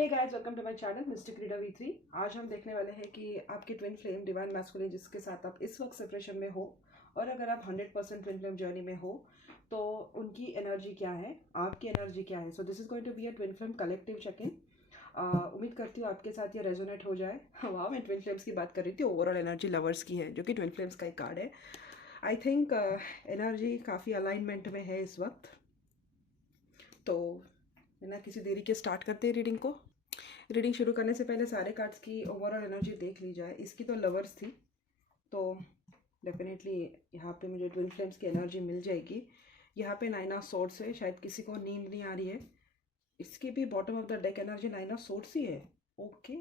Hey guys, welcome to my channel mystic reader V3। आज हम देखने वाले हैं कि आपकी ट्विन फ्लेम डिवाइन मैस्कुलिन जिसके साथ आप इस वक्त सेपरेशन में हो और अगर आप 100% ट्विन फ्लेम जर्नी में हो तो उनकी एनर्जी क्या है, आपकी एनर्जी क्या है। So this is going to be a twin flame collective check in. उम्मीद करती हूँ आपके साथ ये रेजोनेट हो जाए। वाह, मैं ट्विन फ्लेम्स की बात कर रही थी, ओवरऑल एनर्जी लवर्स की है जो कि ट्विन फ्लेम्स का एक कार्ड है। आई थिंक एनर्जी काफ़ी अलाइनमेंट में है इस वक्त। तो बिना किसी देरी के स्टार्ट करते हैं रीडिंग को। रीडिंग शुरू करने से पहले सारे कार्ड्स की ओवरऑल एनर्जी देख ली जाए। इसकी तो लवर्स थी, तो डेफिनेटली यहाँ पे मुझे ट्विन फ्लेम्स की एनर्जी मिल जाएगी। यहाँ पे 9 ऑफ सोर्ड्स है, शायद किसी को नींद नहीं आ रही है। इसकी भी bottom of the deck energy 9 of swords ही है। ओके,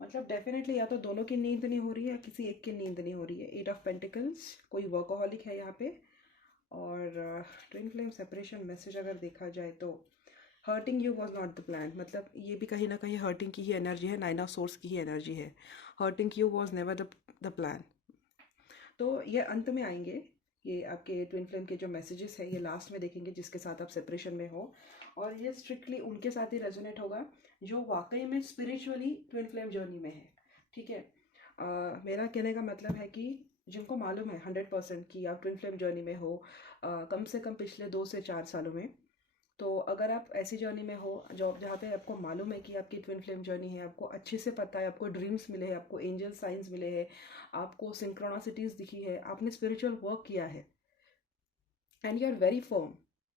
मतलब डेफिनेटली या तो दोनों की नींद नहीं हो रही है या किसी एक की नींद नहीं हो रही है। 8 ऑफ पेंटिकल्स, कोई वर्कोहॉलिक है यहाँ पे। और ट्विन फ्लेम सेपरेशन मैसेज अगर देखा जाए तो hurting you was not the plan, मतलब ये भी कहीं ना कहीं हर्टिंग की ही एनर्जी है, 9 ऑफ सोर्स की ही एनर्जी है। Hurting you was never the plan. तो ये अंत में आएंगे, ये आपके ट्विन फ्लेम के जो मैसेजेस है ये लास्ट में देखेंगे जिसके साथ आप सेपरेशन में हो। और ये स्ट्रिक्टली उनके साथ ही रेजोनेट होगा जो वाकई में स्पिरिचुअली ट्विन फ्लेम जर्नी में है। ठीक है, मेरा कहने का मतलब है कि जिनको मालूम है 100% कि आप ट्विन फ्लेम जर्नी में हो, कम से कम पिछले 2 से 4 सालों में। तो अगर आप ऐसी जर्नी में हो जो जहाँ पे आपको मालूम है कि आपकी ट्विन फ्लेम जर्नी है, आपको अच्छे से पता है, आपको ड्रीम्स मिले हैं, आपको एंजल साइंस मिले हैं, आपको सिंक्रोनासिटीज़ दिखी है, आपने स्पिरिचुअल वर्क किया है and you are very firm,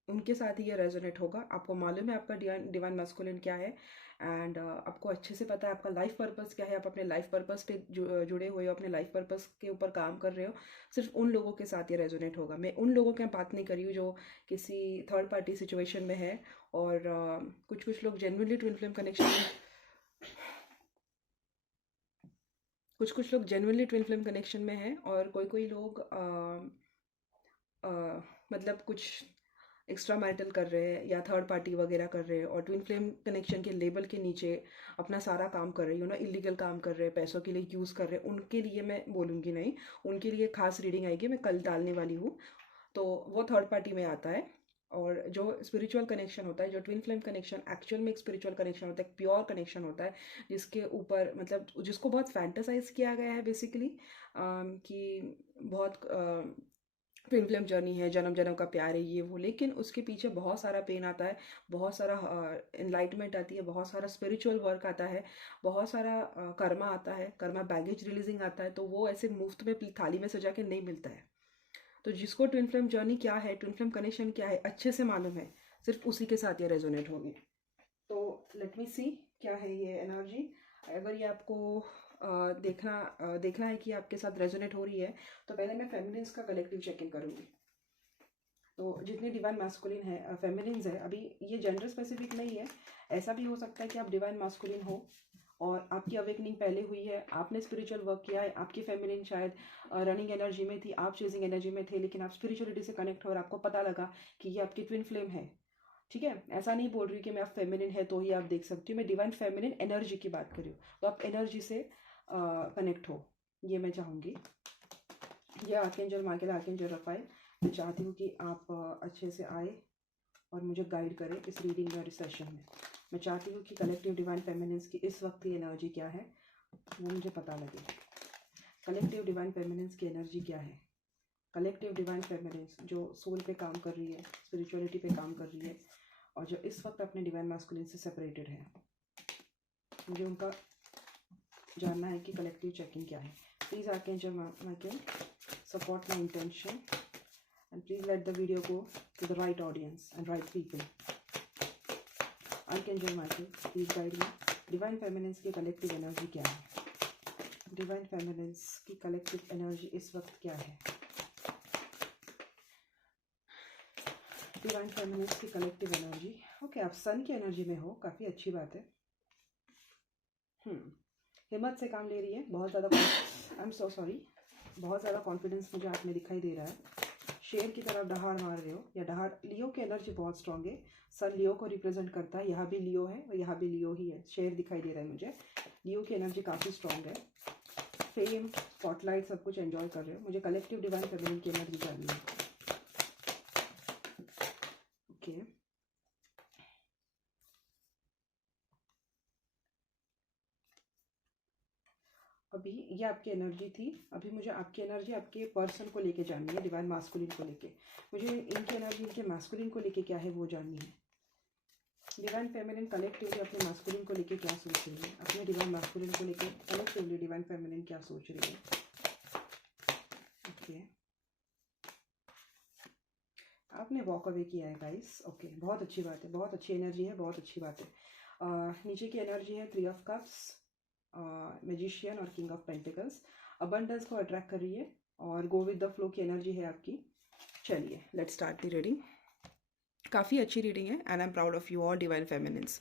उनके साथ ही ये रेजोनेट होगा। आपको मालूम है आपका डिवाइन मैस्कुलिन क्या है एंड आपको अच्छे से पता है आपका लाइफ पर्पस क्या है। आप अपने लाइफ पर्पस पे जुड़े हुए हो, अपने लाइफ पर्पस के ऊपर काम कर रहे हो। सिर्फ उन लोगों के साथ ये रेजोनेट होगा। मैं उन लोगों की बात नहीं कर रही हूँ जो किसी थर्ड पार्टी सिचुएशन में है। और कुछ कुछ लोग जेन्युइनली ट्विन फ्लेम कनेक्शन में कुछ कुछ लोग जेन्युइनली ट्विन फ्लेम कनेक्शन में हैं और कोई कोई लोग मतलब कुछ एक्स्ट्रा मैरिटल कर रहे हैं या थर्ड पार्टी वगैरह कर रहे हैं और ट्विन फ्लेम कनेक्शन के लेबल के नीचे अपना सारा काम कर रही हूँ ना, इलीगल काम कर रहे हैं, पैसों के लिए यूज़ कर रहे हैं, उनके लिए मैं बोलूँगी नहीं। उनके लिए खास रीडिंग आएगी, मैं कल डालने वाली हूँ। तो वो थर्ड पार्टी में आता है। और जो स्पिरिचुअल कनेक्शन होता है, जो ट्विन फ्लेम कनेक्शन एक्चुअल में एक स्पिरिचुअल कनेक्शन होता है, एक प्योर कनेक्शन होता है, जिसके ऊपर मतलब जिसको बहुत फैंटासाइज किया गया है बेसिकली, कि बहुत ट्विन फ्लेम जर्नी है, जन्म जन्म का प्यार है, ये वो, लेकिन उसके पीछे बहुत सारा पेन आता है, बहुत सारा एनलाइटमेंट आती है, बहुत सारा स्पिरिचुअल वर्क आता है, बहुत सारा कर्मा आता है, कर्मा बैगेज रिलीजिंग आता है। तो वो ऐसे मुफ्त में थाली में सजा के नहीं मिलता है। तो जिसको ट्विन फ्लेम जर्नी क्या है, ट्विन फ्लेम कनेक्शन क्या है अच्छे से मालूम है, सिर्फ उसी के साथ ये रेजोनेट होगी। तो लेट मी सी क्या है ये एनर्जी। अगर ये आपको देखना है कि आपके साथ रेजोनेट हो रही है तो पहले मैं फेमिनिन्स का कलेक्टिव चेक इन करूँगी। तो जितने डिवाइन मैस्कुलिन है, फेमिनिन्स है, अभी ये जेंडर स्पेसिफिक नहीं है। ऐसा भी हो सकता है कि आप डिवाइन मैस्कुलिन हो और आपकी अवेकनिंग पहले हुई है, आपने स्पिरिचुअल वर्क किया है, आपकी फेमिनिन शायद रनिंग एनर्जी में थी, आप चेजिंग एनर्जी में थे, लेकिन आप स्पिरिचुअलिटी से कनेक्ट हो और आपको पता लगा कि ये आपकी ट्विन फ्लेम है। ठीक है, ऐसा नहीं बोल रही कि मैं आप फेमिनिन है तो ही आप देख सकती हूँ, मैं डिवाइन फेमिनिन एनर्जी की बात कर रही हूँ। तो आप एनर्जी से कनेक्ट हो, ये मैं चाहूँगी। ये आर्कएंजल माइकल, आर्कएंजल रफाइल, मैं चाहती हूँ कि आप अच्छे से आए और मुझे गाइड करें इस रीडिंग और इस सेशन में। मैं चाहती हूँ कि कलेक्टिव डिवाइन फेमिनिन्स की इस वक्त की एनर्जी क्या है वो मुझे पता लगे। कलेक्टिव डिवाइन फेमिनिन्स की एनर्जी क्या है, कलेक्टिव डिवाइन फेमिनिन्स जो सोल पे काम कर रही है, स्पिरिचुअलिटी पे काम कर रही है और जो इस वक्त अपने डिवाइन मैस्कुलिन से सेपरेटेड है, मुझे उनका जानना है कि कलेक्टिव चेकिंग क्या है। Please archangel Michael support my intention and please let the video go to the right audience and right people. Archangel Michael, please guide me. Divine Feminines की collective energy क्या है, Divine Feminines की collective energy इस वक्त क्या है, Divine Feminines की collective energy। Okay, आप सन की एनर्जी में हो, काफ़ी अच्छी बात है। हिम्मत से काम ले रही है, बहुत ज़्यादा, आई एम सो सॉरी, बहुत ज़्यादा कॉन्फिडेंस मुझे आप में दिखाई दे रहा है। शेर की तरफ दहाड़ मार रहे हो, या दहाड़, लियो की एनर्जी बहुत स्ट्रांग है। सन लियो को रिप्रेजेंट करता है, यहाँ भी लियो है और यहाँ भी लियो ही है, शेर दिखाई दे रहा है मुझे। लियो की एनर्जी काफ़ी स्ट्रांग है, फेम स्पॉटलाइट सब कुछ एंजॉय कर रहे हो। मुझे कलेक्टिव डिवाइन फेमिनिन की एनर्जी जाननी है। ओके, अभी ये आपकी एनर्जी थी, अभी मुझे आपकी एनर्जी आपके पर्सन को लेके जाननी है, डिवाइन मास्कुलिन को लेके। मुझे इनकी एनर्जी इनके मास्कुलिन को लेके क्या है वो जाननी है। डिवाइन फेमिनिन कलेक्टिवली अपने मास्कुलिन को लेके क्या सोच रही है, अपने डिवाइन मास्कुलिन को लेके कलेक्टिवली डिवाइन फेमिनिन क्या सोच रही है। ओके, आपने वॉक अवे किया है गाइस। ओके, बहुत अच्छी बात है, बहुत अच्छी एनर्जी है, बहुत अच्छी बात है। नीचे की एनर्जी है 3 ऑफ कप्स, मैजिशियन और किंग ऑफ पेंटिकल्स। अबंडेंस को अट्रैक्ट कर रही है और गो विद द फ्लो की एनर्जी है आपकी। चलिए लेट्स स्टार्ट द रीडिंग। काफ़ी अच्छी रीडिंग है and I am proud of you all divine feminines,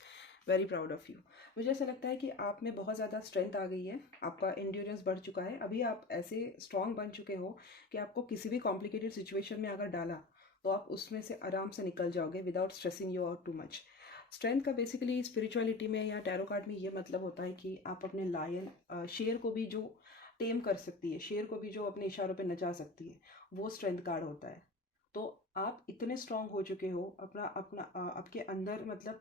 very proud of you. मुझे ऐसा लगता है कि आप में बहुत ज़्यादा स्ट्रेंथ आ गई है, आपका एंड्योरेंस बढ़ चुका है। अभी आप ऐसे स्ट्रॉन्ग बन चुके हो कि आपको किसी भी कॉम्प्लिकेटेड सिचुएशन में अगर डाला तो आप उसमें से आराम से निकल जाओगे without stressing you out too much. Strength का बेसिकली स्पिरिचुअलिटी में या टैरो कार्ड में ये मतलब होता है कि आप अपने लायन शेर को भी जो टेम कर सकती है, शेर को भी जो अपने इशारों पे नचा सकती है, वो स्ट्रेंथ कार्ड होता है। तो आप इतने स्ट्रांग हो चुके हो, अपना अपना आपके अंदर मतलब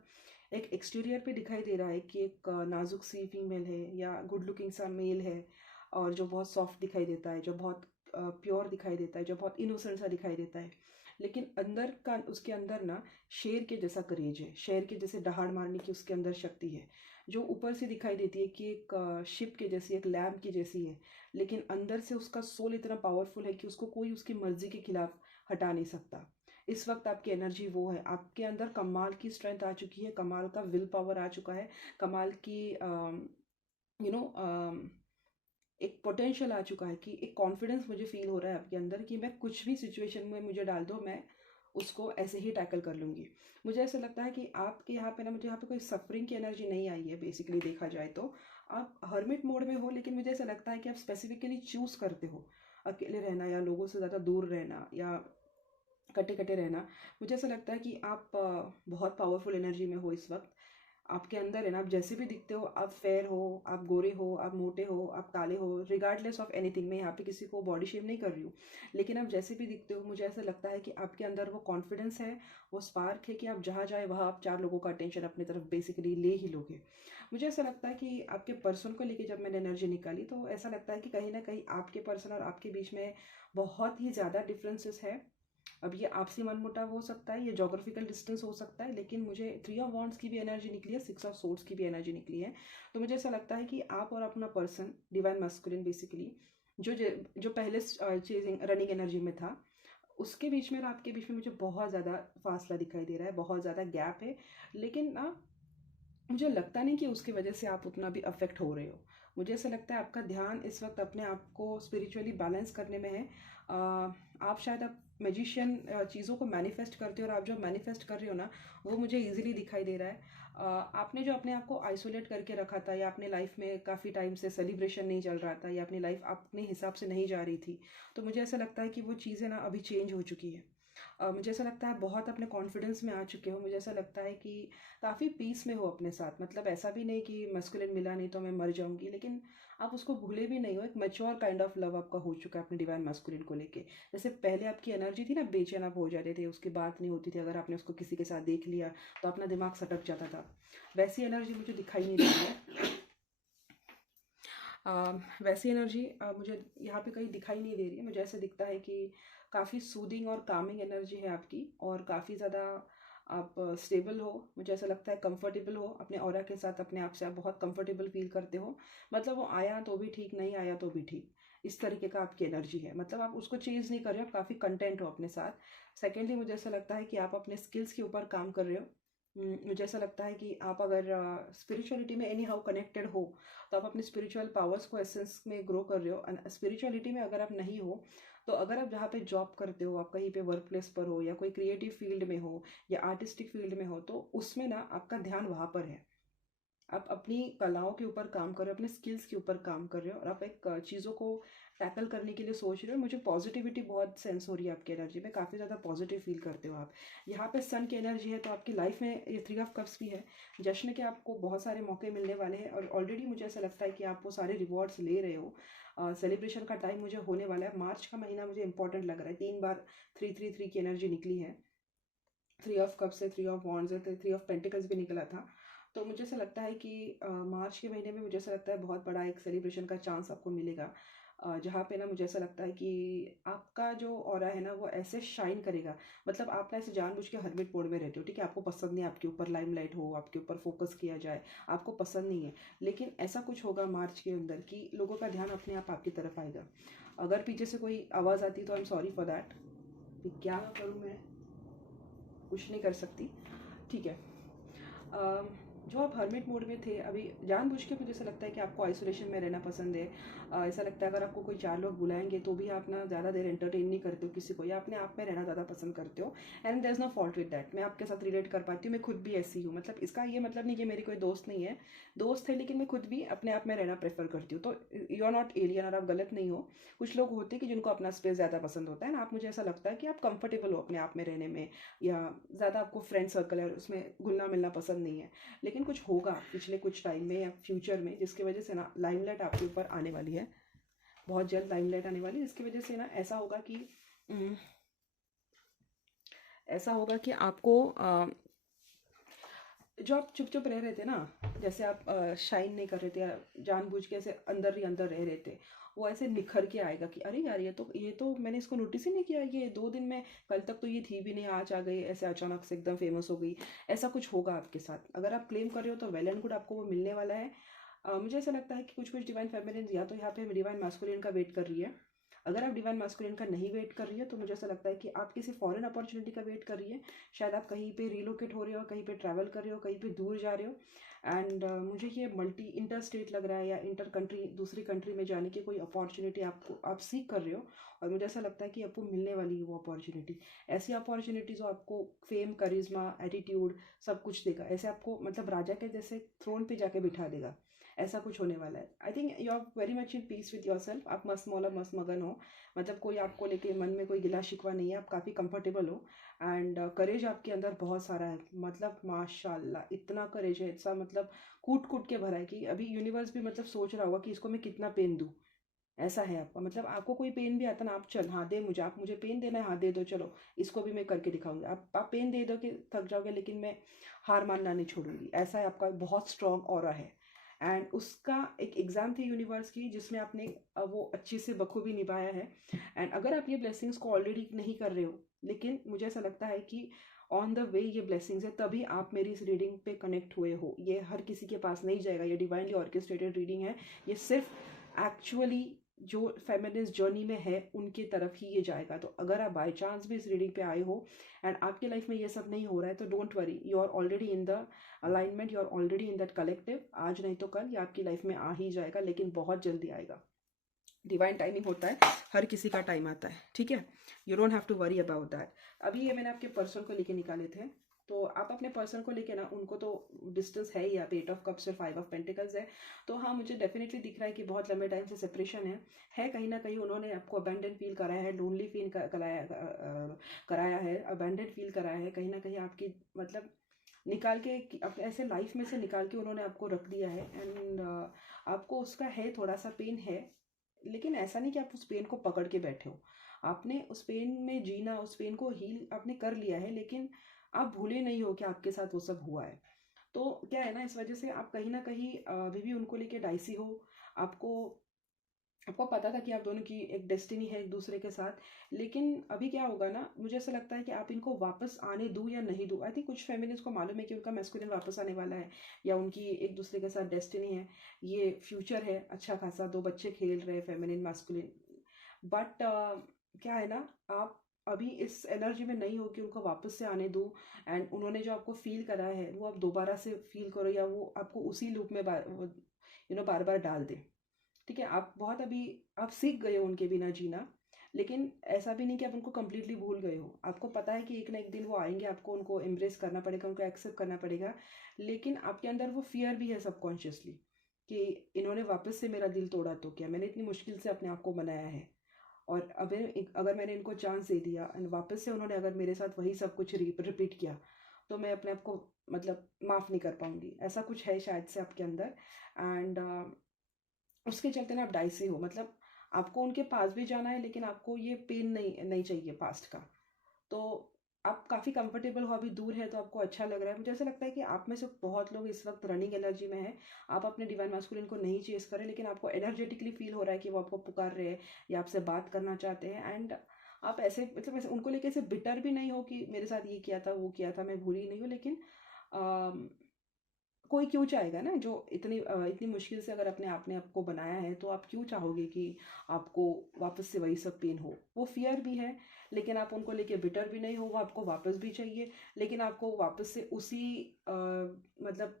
एक एक्सटीरियर पे दिखाई दे रहा है कि एक नाजुक सी फीमेल है या गुड लुकिंग सा मेल है, और जो बहुत सॉफ्ट दिखाई देता है, जो बहुत प्योर दिखाई देता है, जो बहुत इनोसेंट सा दिखाई देता है। लेकिन अंदर का उसके अंदर ना शेर के जैसा करेज है, शेर के जैसे दहाड़ मारने की उसके अंदर शक्ति है, जो ऊपर से दिखाई देती है कि एक शिप के जैसी, एक लैम्प की जैसी है। लेकिन अंदर से उसका सोल इतना पावरफुल है कि उसको कोई उसकी मर्जी के खिलाफ हटा नहीं सकता। इस वक्त आपकी एनर्जी वो है, आपके अंदर कमाल की स्ट्रेंथ आ चुकी है, कमाल का विल पावर आ चुका है, कमाल की यू नो एक पोटेंशियल आ चुका है, कि एक कॉन्फिडेंस मुझे फील हो रहा है आपके अंदर कि मैं कुछ भी सिचुएशन में मुझे डाल दो, मैं उसको ऐसे ही टैकल कर लूँगी। मुझे ऐसा लगता है कि आपके यहाँ पे ना, मुझे यहाँ पे कोई सफरिंग की एनर्जी नहीं आई है बेसिकली देखा जाए तो। आप हर्मिट मोड में हो, लेकिन मुझे ऐसा लगता है कि आप स्पेसिफिकली चूज़ करते हो अकेले रहना या लोगों से ज़्यादा दूर रहना या कटे कटे रहना। मुझे ऐसा लगता है कि आप बहुत पावरफुल एनर्जी में हो इस वक्त। आपके अंदर है ना, आप जैसे भी दिखते हो, आप फेयर हो, आप गोरे हो, आप मोटे हो, आप काले हो, रिगार्डलेस ऑफ एनीथिंग, मैं यहाँ पे किसी को बॉडी शेम नहीं कर रही हूँ, लेकिन आप जैसे भी दिखते हो, मुझे ऐसा लगता है कि आपके अंदर वो कॉन्फिडेंस है, वो स्पार्क है कि आप जहाँ जाए वहाँ आप 4 लोगों का अटेंशन अपनी तरफ बेसिकली ले ही लोगे। मुझे ऐसा लगता है कि आपके पर्सन को लेके जब मैंने एनर्जी निकाली तो ऐसा लगता है कि कहीं ना कहीं आपके पर्सन और आपके बीच में बहुत ही ज़्यादा डिफरेंसेस है। अब ये आपसी मनमुटाव हो सकता है, ये जोग्राफिकल डिस्टेंस हो सकता है, लेकिन मुझे 3 ऑफ वॉन्ड्स की भी एनर्जी निकली है, 6 ऑफ सोर्ड्स की भी एनर्जी निकली है। तो मुझे ऐसा लगता है कि आप और अपना पर्सन डिवाइन मैस्कुलिन बेसिकली जो जो पहले चेजिंग रनिंग एनर्जी में था, उसके बीच में और आपके बीच में मुझे बहुत ज़्यादा फासला दिखाई दे रहा है, बहुत ज़्यादा गैप है। लेकिन ना मुझे लगता नहीं कि उसकी वजह से आप उतना भी अफेक्ट हो रहे हो। मुझे ऐसा लगता है आपका ध्यान इस वक्त अपने आप को स्पिरिचुअली बैलेंस करने में है। आप शायद आप मैजिशियन चीज़ों को मैनिफेस्ट करते हो, और आप जो मैनिफेस्ट कर रहे हो ना, वो मुझे इजीली दिखाई दे रहा है। आपने जो अपने आप को आइसोलेट करके रखा था, या अपने लाइफ में काफ़ी टाइम से सेलिब्रेशन नहीं चल रहा था, या अपनी लाइफ अपने हिसाब से नहीं जा रही थी, तो मुझे ऐसा लगता है कि वो चीज़ें ना अभी चेंज हो चुकी है। मुझे ऐसा लगता है बहुत अपने कॉन्फिडेंस में आ चुके हो। मुझे ऐसा लगता है कि काफ़ी पीस में हो अपने साथ, मतलब ऐसा भी नहीं कि मस्कुलिन मिला नहीं तो मैं मर जाऊंगी, लेकिन आप उसको भूले भी नहीं हो। एक मैच्योर काइंड ऑफ लव आपका हो चुका है अपने डिवाइन मस्कुलिन को लेके। जैसे पहले आपकी एनर्जी थी ना, बेचैन आप हो जाते थे, उसकी बात नहीं होती थी, अगर आपने उसको किसी के साथ देख लिया तो अपना दिमाग सटक जाता था, वैसी एनर्जी मुझे दिखाई नहीं दे रही है। वैसी एनर्जी मुझे यहाँ पे कहीं दिखाई नहीं दे रही है। मुझे ऐसे दिखता है कि काफ़ी सूदिंग और कामिंग एनर्जी है आपकी, और काफ़ी ज़्यादा आप स्टेबल हो। मुझे ऐसा लगता है कंफर्टेबल हो अपने ऑरा के साथ, अपने आप से आप बहुत कंफर्टेबल फील करते हो। मतलब वो आया तो भी ठीक, नहीं आया तो भी ठीक, इस तरीके का आपकी एनर्जी है। मतलब आप उसको चेंज नहीं कर रहे हो, आप काफ़ी कंटेंट हो अपने साथ। सेकेंडली मुझे ऐसा लगता है कि आप अपने स्किल्स के ऊपर काम कर रहे हो। मुझे ऐसा लगता है कि आप अगर स्पिरिचुअलिटी में एनी हाउ कनेक्टेड हो, तो आप अपने स्पिरिचुअल पावर्स को एसेंस में ग्रो कर रहे हो। स्पिरिचुअलिटी में अगर आप नहीं हो, तो अगर आप जहाँ पे जॉब करते हो, आप कहीं पे वर्क प्लेस पर हो, या कोई क्रिएटिव फील्ड में हो, या आर्टिस्टिक फील्ड में हो, तो उसमें ना आपका ध्यान वहाँ पर है। आप अपनी कलाओं के ऊपर काम कर रहे हो, अपने स्किल्स के ऊपर काम कर रहे हो, और आप एक चीज़ों को टैकल करने के लिए सोच रहे हो। मुझे पॉजिटिविटी बहुत सेंस हो रही है आपकी एनर्जी में, काफ़ी ज़्यादा पॉजिटिव फील करते हो आप। यहाँ पे सन की एनर्जी है, तो आपकी लाइफ में ये 3 ऑफ कप्स भी है। जश्न के आपको बहुत सारे मौके मिलने वाले हैं, और ऑलरेडी मुझे ऐसा लगता है कि आप वो सारे रिवॉर्ड्स ले रहे हो। सेलिब्रेशन का टाइम मुझे होने वाला है, मार्च का महीना मुझे इंपॉर्टेंट लग रहा है। 3 बार 3-3-3 की एनर्जी निकली है, 3 ऑफ कप से 3 ऑफ वॉन्ड्स है, 3 ऑफ पेंटिकल्स भी निकला था। तो मुझे ऐसा लगता है कि मार्च के महीने में मुझे ऐसा लगता है बहुत बड़ा एक सेलिब्रेशन का चांस आपको मिलेगा, जहाँ पे ना मुझे ऐसा लगता है कि आपका जो ऑरा है ना वो ऐसे शाइन करेगा। मतलब आप ना ऐसे जानबूझ के हर्मिट मोड में रहते हो, ठीक है, आपको पसंद नहीं आपके ऊपर लाइमलाइट हो, आपके ऊपर फोकस किया जाए, आपको पसंद नहीं है। लेकिन ऐसा कुछ होगा मार्च के अंदर कि लोगों का ध्यान अपने आप आपकी तरफ आएगा। अगर पीछे से कोई आवाज़ आती तो I am sorry for that. क्या करूँ मैं, कुछ नहीं कर सकती, ठीक है। अम, जो आप हर्मिट मोड में थे अभी जानबूझ के, मुझे ऐसा लगता है कि आपको आइसोलेशन में रहना पसंद है। ऐसा लगता है अगर आपको कोई चार लोग बुलाएंगे तो भी आप ना ज़्यादा देर एंटरटेन नहीं करते हो किसी को, या अपने आप में रहना ज़्यादा पसंद करते हो। And there is no fault with that, मैं आपके साथ रिलेट कर पाती हूँ, मैं खुद भी ऐसी हूँ। मतलब इसका ये मतलब नहीं कि मेरी कोई दोस्त नहीं है, दोस्त है, लेकिन मैं खुद भी अपने आप में रहना प्रेफर करती हूँ। तो यू आर नॉट एलियन, और आप गलत नहीं हो। कुछ लोग होते हैं कि जिनको अपना स्पेस ज़्यादा पसंद होता है ना, आप, मुझे ऐसा लगता है कि आप कंफर्टेबल हो अपने आप में रहने में, या ज़्यादा आपको फ्रेंड सर्कल है उसमें घुलना मिलना पसंद नहीं है। लेकिन कुछ होगा पिछले कुछ टाइम में या फ्यूचर में जिसकी वजह से ना लाइमलाइट आपके ऊपर आने वाली है, बहुत जल्द लाइमलाइट आने वाली है, जिसकी वजह से ना ऐसा होगा कि ऐसा होगा कि आपको जो आप चुप चुप रह रहे थे ना, जैसे आप शाइन नहीं कर रहे थे या जानबूझ के ऐसे अंदर ही अंदर रह रहे थे, वो ऐसे निखर के आएगा कि अरे यार ये तो मैंने इसको नोटिस ही नहीं किया, ये 2 दिन में, कल तक तो ये थी भी नहीं, आज आ गई ऐसे अचानक से एकदम फेमस हो गई। ऐसा कुछ होगा आपके साथ। अगर आप क्लेम कर रहे हो तो वेल एंड गुड, आपको वो मिलने वाला है। मुझे ऐसा लगता है कि कुछ कुछ डिवाइन फेमिनिन या तो यहाँ पे डिवाइन मैस्कुलिन का वेट कर रही है। अगर आप डिवाइन मैस्कुलिन का नहीं वेट कर रही है तो मुझे ऐसा लगता है कि आप किसी फॉरेन अपॉर्चुनिटी का वेट कर रही है। शायद आप कहीं पे रिलोकेट हो रहे हो, कहीं पे ट्रैवल कर रहे हो, कहीं पे दूर जा रहे हो। एंड मुझे ये मल्टी इंटर स्टेट लग रहा है, या इंटर कंट्री, दूसरी कंट्री में जाने की कोई अपॉर्चुनिटी आपको, आप सीख कर रहे हो। और मुझे ऐसा लगता है कि आपको मिलने वाली है वो अपॉर्चुनिटी। ऐसी अपॉर्चुनिटी जो आपको फेम, करिश्मा, एटीट्यूड सब कुछ देगा, ऐसे आपको मतलब राजा के जैसे थ्रोन पे जाके बिठा देगा। ऐसा कुछ होने वाला है। I think you are very much in peace with yourself, आप मस्त मौला मस्त मगन हो। मतलब कोई आपको लेके मन में कोई गिला शिकवा नहीं है, आप काफ़ी कंफर्टेबल हो। एंड करेज आपके अंदर बहुत सारा है, मतलब माशाल्लाह इतना करेज है, ऐसा मतलब कूट कूट के भरा है कि अभी यूनिवर्स भी मतलब सोच रहा होगा कि इसको मैं कितना पेन दूँ। ऐसा है आपका, मतलब आपको कोई पेन भी आता ना, आप चल हाँ दे मुझे, आप मुझे पेन देना है, हाँ दे दो, चलो इसको भी मैं करके दिखाऊंगी। आप पेन दे दो कि थक जाओगे, लेकिन मैं हार मानना नहीं छोड़ूंगी। ऐसा है आपका, बहुत स्ट्रॉन्ग ऑरा है। एंड उसका एक एग्ज़ाम थी यूनिवर्स की, जिसमें आपने वो अच्छे से बखूबी निभाया है। एंड अगर आप ये ब्लेसिंग्स को ऑलरेडी नहीं कर रहे हो, लेकिन मुझे ऐसा लगता है कि ऑन द वे ये ब्लेसिंग्स है, तभी आप मेरी इस रीडिंग पे कनेक्ट हुए हो। ये हर किसी के पास नहीं जाएगा, ये डिवाइनली ऑर्केस्ट्रेटेड रीडिंग है। ये सिर्फ एक्चुअली जो फेमिनिस्ट जर्नी में है उनकी तरफ ही ये जाएगा। तो अगर आप बाय चांस भी इस रीडिंग पे आए हो एंड आपकी लाइफ में ये सब नहीं हो रहा है, तो don't worry, you are already in the alignment, you are already in that collective. आज नहीं तो कल ये आपकी लाइफ में आ ही जाएगा, लेकिन बहुत जल्दी आएगा। डिवाइन टाइमिंग होता है, हर किसी का टाइम आता है, ठीक है। You don't have to worry about that. अभी ये मैंने आपके पर्सन को लेके निकाले थे, तो आप अपने पर्सन को लेके ना, उनको तो डिस्टेंस है ही, आप 8 ऑफ कप्स और 5 ऑफ पेंटिकल्स है। तो हाँ, मुझे डेफिनेटली दिख रहा है कि बहुत लंबे टाइम से सेपरेशन है कहीं ना कहीं उन्होंने आपको अबेंडन फील कराया है, लोनली फील कराया है, अबेंडन फील कराया है कहीं ना कहीं आपकी, मतलब निकाल के अपने ऐसे लाइफ में से निकाल के उन्होंने आपको रख दिया है। एंड आपको उसका है, थोड़ा सा पेन है, लेकिन ऐसा नहीं कि आप उस पेन को पकड़ के बैठे हो। आपने उस पेन में जीना, उस पेन को हील आपने कर लिया है, लेकिन आप भूले नहीं हो कि आपके साथ वो सब हुआ है। तो क्या है ना, इस वजह से आप कहीं ना कहीं अभी भी उनको लेके डाइसी हो। आपको आपको पता था कि आप दोनों की एक डेस्टिनी है एक दूसरे के साथ, लेकिन अभी क्या होगा ना, मुझे ऐसा लगता है कि आप इनको वापस आने दूँ या नहीं दूँ। आई थिंक कुछ फेमिनिस्ट को मालूम है कि उनका मैस्कुलिन वापस आने वाला है, या उनकी एक दूसरे के साथ डेस्टिनी है, ये फ्यूचर है अच्छा खासा, 2 बच्चे खेल रहे हैं फेमिनिन मैस्कुलिन। बट क्या है ना, आप अभी इस एनर्जी में नहीं हो कि उनको वापस से आने दूँ। एंड उन्होंने जो आपको फील करा है वो आप दोबारा से फील करो, या वो आपको उसी लूप में बार बार डाल दे। ठीक है, आप बहुत अभी आप सीख गए हो उनके बिना जीना, लेकिन ऐसा भी नहीं कि आप उनको कंप्लीटली भूल गए हो। आपको पता है कि एक ना एक दिन वो आएंगे, आपको उनको एम्ब्रेस करना पड़ेगा, उनको एक्सेप्ट करना पड़ेगा। लेकिन आपके अंदर वो फियर भी है सबकॉन्शियसली, कि इन्होंने वापस से मेरा दिल तोड़ा तो क्या, मैंने इतनी मुश्किल से अपने आप को बनाया है, और अगर मैंने इनको चांस दे दिया एंड वापस से उन्होंने अगर मेरे साथ वही सब कुछ रिपीट किया, तो मैं अपने आप को मतलब माफ़ नहीं कर पाऊंगी। ऐसा कुछ है शायद से आपके अंदर। एंड उसके चलते ना आप डाइसी हो, मतलब आपको उनके पास भी जाना है, लेकिन आपको ये पेन नहीं नहीं चाहिए पास्ट का। तो आप काफ़ी कंफर्टेबल हो, अभी दूर है तो आपको अच्छा लग रहा है। मुझे ऐसा लगता है कि आप में से बहुत लोग इस वक्त रनिंग एनर्जी में हैं। आप अपने डिवाइन मैस्कुलिन को नहीं चेस करें, लेकिन आपको एनर्जेटिकली फील हो रहा है कि वो आपको पुकार रहे हैं या आपसे बात करना चाहते हैं। एंड आप ऐसे मतलब ऐसे उनको लेके ऐसे बिटर भी नहीं हो कि मेरे साथ ये किया था वो किया था, मैं भूली नहीं हूँ। लेकिन कोई क्यों चाहेगा ना, जो इतनी मुश्किल से अगर अपने आपने आपको बनाया है, तो आप क्यों चाहोगे कि आपको वापस से वही सब पेन हो। वो फियर भी है, लेकिन आप उनको लेके बिटर भी नहीं हो। वो आपको वापस भी चाहिए, लेकिन आपको वापस से उसी मतलब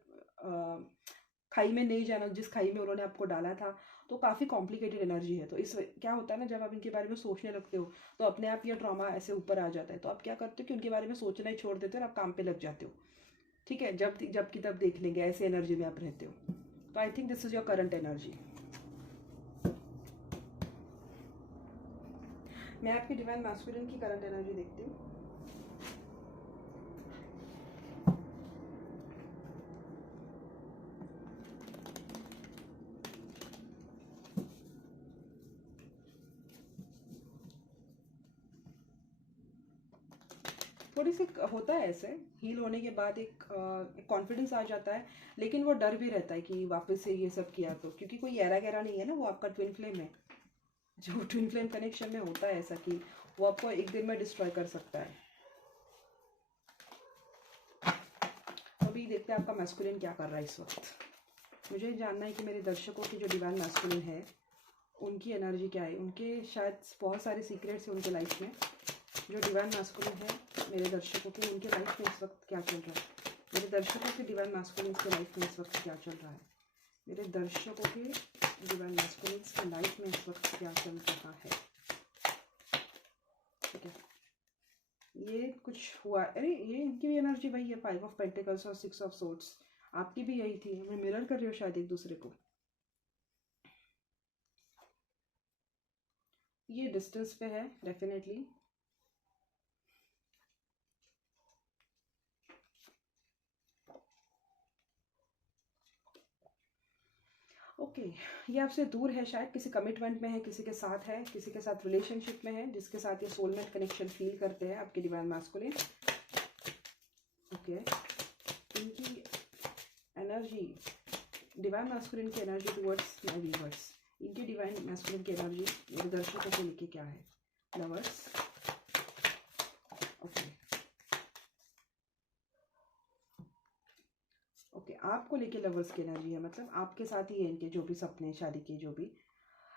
खाई में नहीं जाना जिस खाई में उन्होंने आपको डाला था। तो काफ़ी कॉम्प्लिकेटेड एनर्जी है। तो इस क्या होता है ना, जब आप इनके बारे में सोचने लगते हो तो अपने आप ये ड्रामा ऐसे ऊपर आ जाता है। तो आप क्या करते हो कि उनके बारे में सोचना ही छोड़ देते हो और आप काम पे लग जाते हो। ठीक है, जब की तब देख लेंगे, ऐसे एनर्जी में आप रहते हो। तो I think this is your current energy. मैं आपकी डिवाइन मैस्कुलिन की करंट एनर्जी देखती हूँ। थोड़ी सी होता है ऐसे, हील होने के बाद एक कॉन्फिडेंस आ जाता है, लेकिन वो डर भी रहता है कि वापस से ये सब किया तो, क्योंकि कोई गहरा गहरा नहीं है ना, वो आपका ट्विन फ्लेम है। जो ट्विन फ्लेम कनेक्शन में होता है ऐसा कि वो आपको एक दिन में डिस्ट्रॉय कर सकता है। अभी देखते हैं आपका मैस्कुलिन क्या कर रहा है इस वक्त। मुझे जानना है कि मेरे दर्शकों की जो डिवाइन मैस्कुलिन है उनकी एनर्जी क्या है। उनके शायद बहुत सारे सीक्रेट्स हैं उनके लाइफ में। जो डिवाइन मैस्कुलिन है मेरे दर्शकों के, उनके लाइफ में इस वक्त क्या चल रहा है। मेरे दर्शकों के डिवाइन मैस्कुलिन के लाइफ में इस वक्त क्या चल रहा है। मेरे दर्शकों के डिवाइन मैस्कुलिन की लाइफ में इस वक्त क्या चल रहा है। ठीक है, ये कुछ हुआ, अरे ये इनकी भी एनर्जी वही है, 5 ऑफ पेंटिकल्स और 6 ऑफ सोर्ड्स। आपकी भी यही थी। मैं मिरर कर रही हूँ शायद एक दूसरे को। ये डिस्टेंस पे है डेफिनेटली। ओके, ये आपसे दूर है, शायद किसी कमिटमेंट में है, किसी के साथ है, किसी के साथ रिलेशनशिप में है, जिसके साथ ये सोलमेट कनेक्शन फील करते हैं आपके डिवाइन मैस्कुलिन। ओके, इनकी एनर्जी, डिवाइन मैस्कुलिन की एनर्जी टुवर्ड्स माय व्यूअर्स। इनकी डिवाइन मैस्कुलिन की एनर्जी मेरे दर्शकों को लेके क्या है। लवर्स, ओके ओके, आपको लेके लवर्स की एनर्जी है, मतलब आपके साथ ही है इनके जो भी सपने, शादी के जो भी।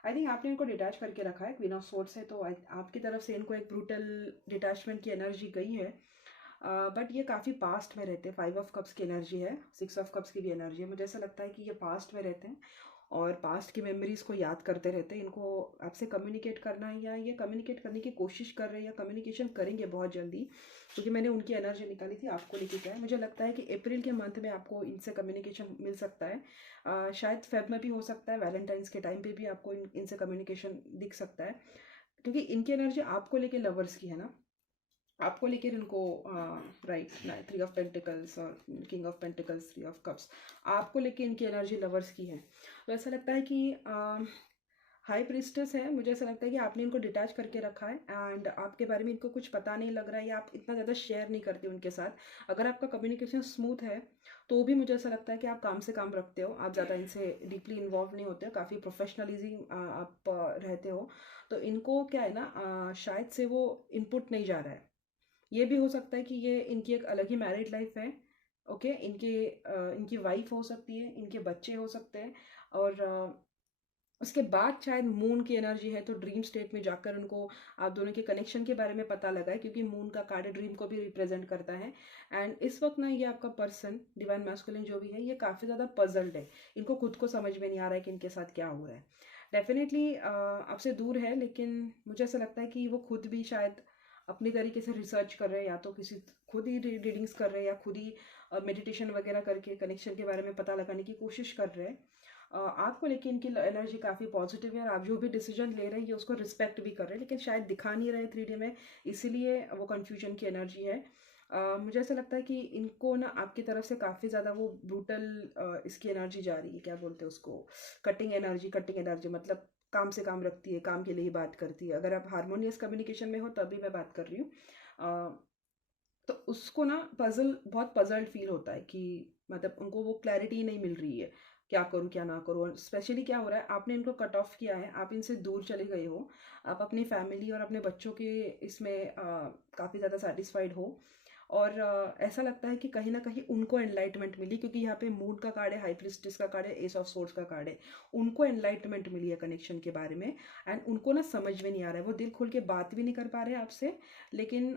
आई थिंक आपने इनको डिटैच करके रखा है, क्वीन ऑफ सोर्ड्स है, तो आपकी तरफ से इनको एक ब्रूटल डिटैचमेंट की एनर्जी गई है। बट ये काफ़ी पास्ट में रहते हैं। 5 ऑफ कप्स की एनर्जी है, 6 ऑफ कप्स की भी एनर्जी है। मुझे ऐसा लगता है कि ये पास्ट में रहते हैं और पास्ट की मेमोरीज को याद करते रहते हैं। इनको आपसे कम्युनिकेट करना है, या ये कम्युनिकेट करने की कोशिश कर रहे हैं, या कम्युनिकेशन करेंगे बहुत जल्दी, क्योंकि मैंने उनकी एनर्जी निकाली थी। आपको लेके क्या है, मुझे लगता है कि अप्रैल के मंथ में आपको इनसे कम्युनिकेशन मिल सकता है। शायद फेब में भी हो सकता है, वैलेंटाइंस के टाइम पे भी आपको इनसे कम्युनिकेशन दिख सकता है, क्योंकि इनकी एनर्जी आपको लेके लवर्स की है ना। आपको लेकर इनको राइट, 3 ऑफ पेंटिकल्स और king of pentacles, 3 of cups, आपको लेके इनकी एनर्जी लवर्स की है। तो ऐसा लगता है कि हाई प्रिस्टेस है। मुझे ऐसा लगता है कि आपने इनको डिटैच करके रखा है एंड आपके बारे में इनको कुछ पता नहीं लग रहा है, या आप इतना ज़्यादा शेयर नहीं करते उनके साथ। अगर आपका कम्युनिकेशन स्मूथ है तो भी मुझे ऐसा लगता है कि आप काम से काम रखते हो, आप ज़्यादा इनसे डीपली इन्वॉल्व नहीं होते हो, काफ़ी प्रोफेशनलिज्म आप रहते हो। तो इनको क्या है ना, शायद से वो इनपुट नहीं जा रहा है। ये भी हो सकता है कि ये इनकी एक अलग ही मैरिड लाइफ है। ओके, इनकी वाइफ हो सकती है, इनके बच्चे हो सकते हैं, और उसके बाद शायद मून की एनर्जी है, तो ड्रीम स्टेट में जाकर उनको आप दोनों के कनेक्शन के बारे में पता लगा है, क्योंकि मून का कार्ड ड्रीम को भी रिप्रेजेंट करता है। एंड इस वक्त ना ये आपका पर्सन डिवाइन मैस्कुलिन जो भी है, ये काफ़ी ज़्यादा पजल्ड है। इनको खुद को समझ में नहीं आ रहा है कि इनके साथ क्या हो रहा है। डेफिनेटली आपसे दूर है, लेकिन मुझे ऐसा लगता है कि वो खुद भी शायद अपनी तरीके से रिसर्च कर रहे हैं, या तो किसी खुद ही रीडिंग्स कर रहे हैं, या खुद ही मेडिटेशन वगैरह करके कनेक्शन के बारे में पता लगाने की कोशिश कर रहे हैं। आपको लेकिन इनकी एनर्जी काफ़ी पॉजिटिव है, और आप जो भी डिसीजन ले रहे हैं ये उसको रिस्पेक्ट भी कर रहे हैं, लेकिन शायद दिखा नहीं रहे 3D में, इसीलिए वो कन्फ्यूजन की एनर्जी है। मुझे ऐसा लगता है कि इनको ना आपकी तरफ से काफ़ी ज़्यादा वो ब्रूटल इसकी एनर्जी जा रही है, क्या बोलते हैं उसको, कटिंग एनर्जी, मतलब काम से काम रखती है, काम के लिए ही बात करती है। अगर आप हारमोनियस कम्युनिकेशन में हो तभी मैं बात कर रही हूँ। तो उसको ना बहुत पजल्ड फील होता है कि मतलब उनको वो क्लैरिटी नहीं मिल रही है, क्या करूँ क्या ना करूँ। और स्पेशली क्या हो रहा है, आपने इनको कट ऑफ किया है, आप इनसे दूर चले गए हो, आप अपनी फैमिली और अपने बच्चों के इसमें काफ़ी ज़्यादा सेटिस्फाइड हो। और ऐसा लगता है कि कहीं ना कहीं उनको एनलाइटमेंट मिली, क्योंकि यहाँ पे मून का कार्ड है, हाई प्रिस्टेस का कार्ड है, एस ऑफ सोर्ड्स का कार्ड है। उनको एनलाइटमेंट मिली है कनेक्शन के बारे में, एंड उनको ना समझ में नहीं आ रहा है, वो दिल खोल के बात भी नहीं कर पा रहे आपसे। लेकिन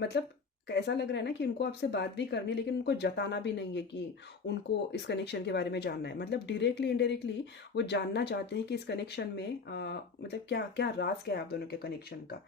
मतलब ऐसा लग रहा है ना कि उनको आपसे बात भी करनी है, लेकिन उनको जताना भी नहीं है कि उनको इस कनेक्शन के बारे में जानना है। मतलब डायरेक्टली इनडायरेक्टली वो जानना चाहते हैं कि इस कनेक्शन में मतलब क्या क्या राज क्या है आप दोनों के कनेक्शन का।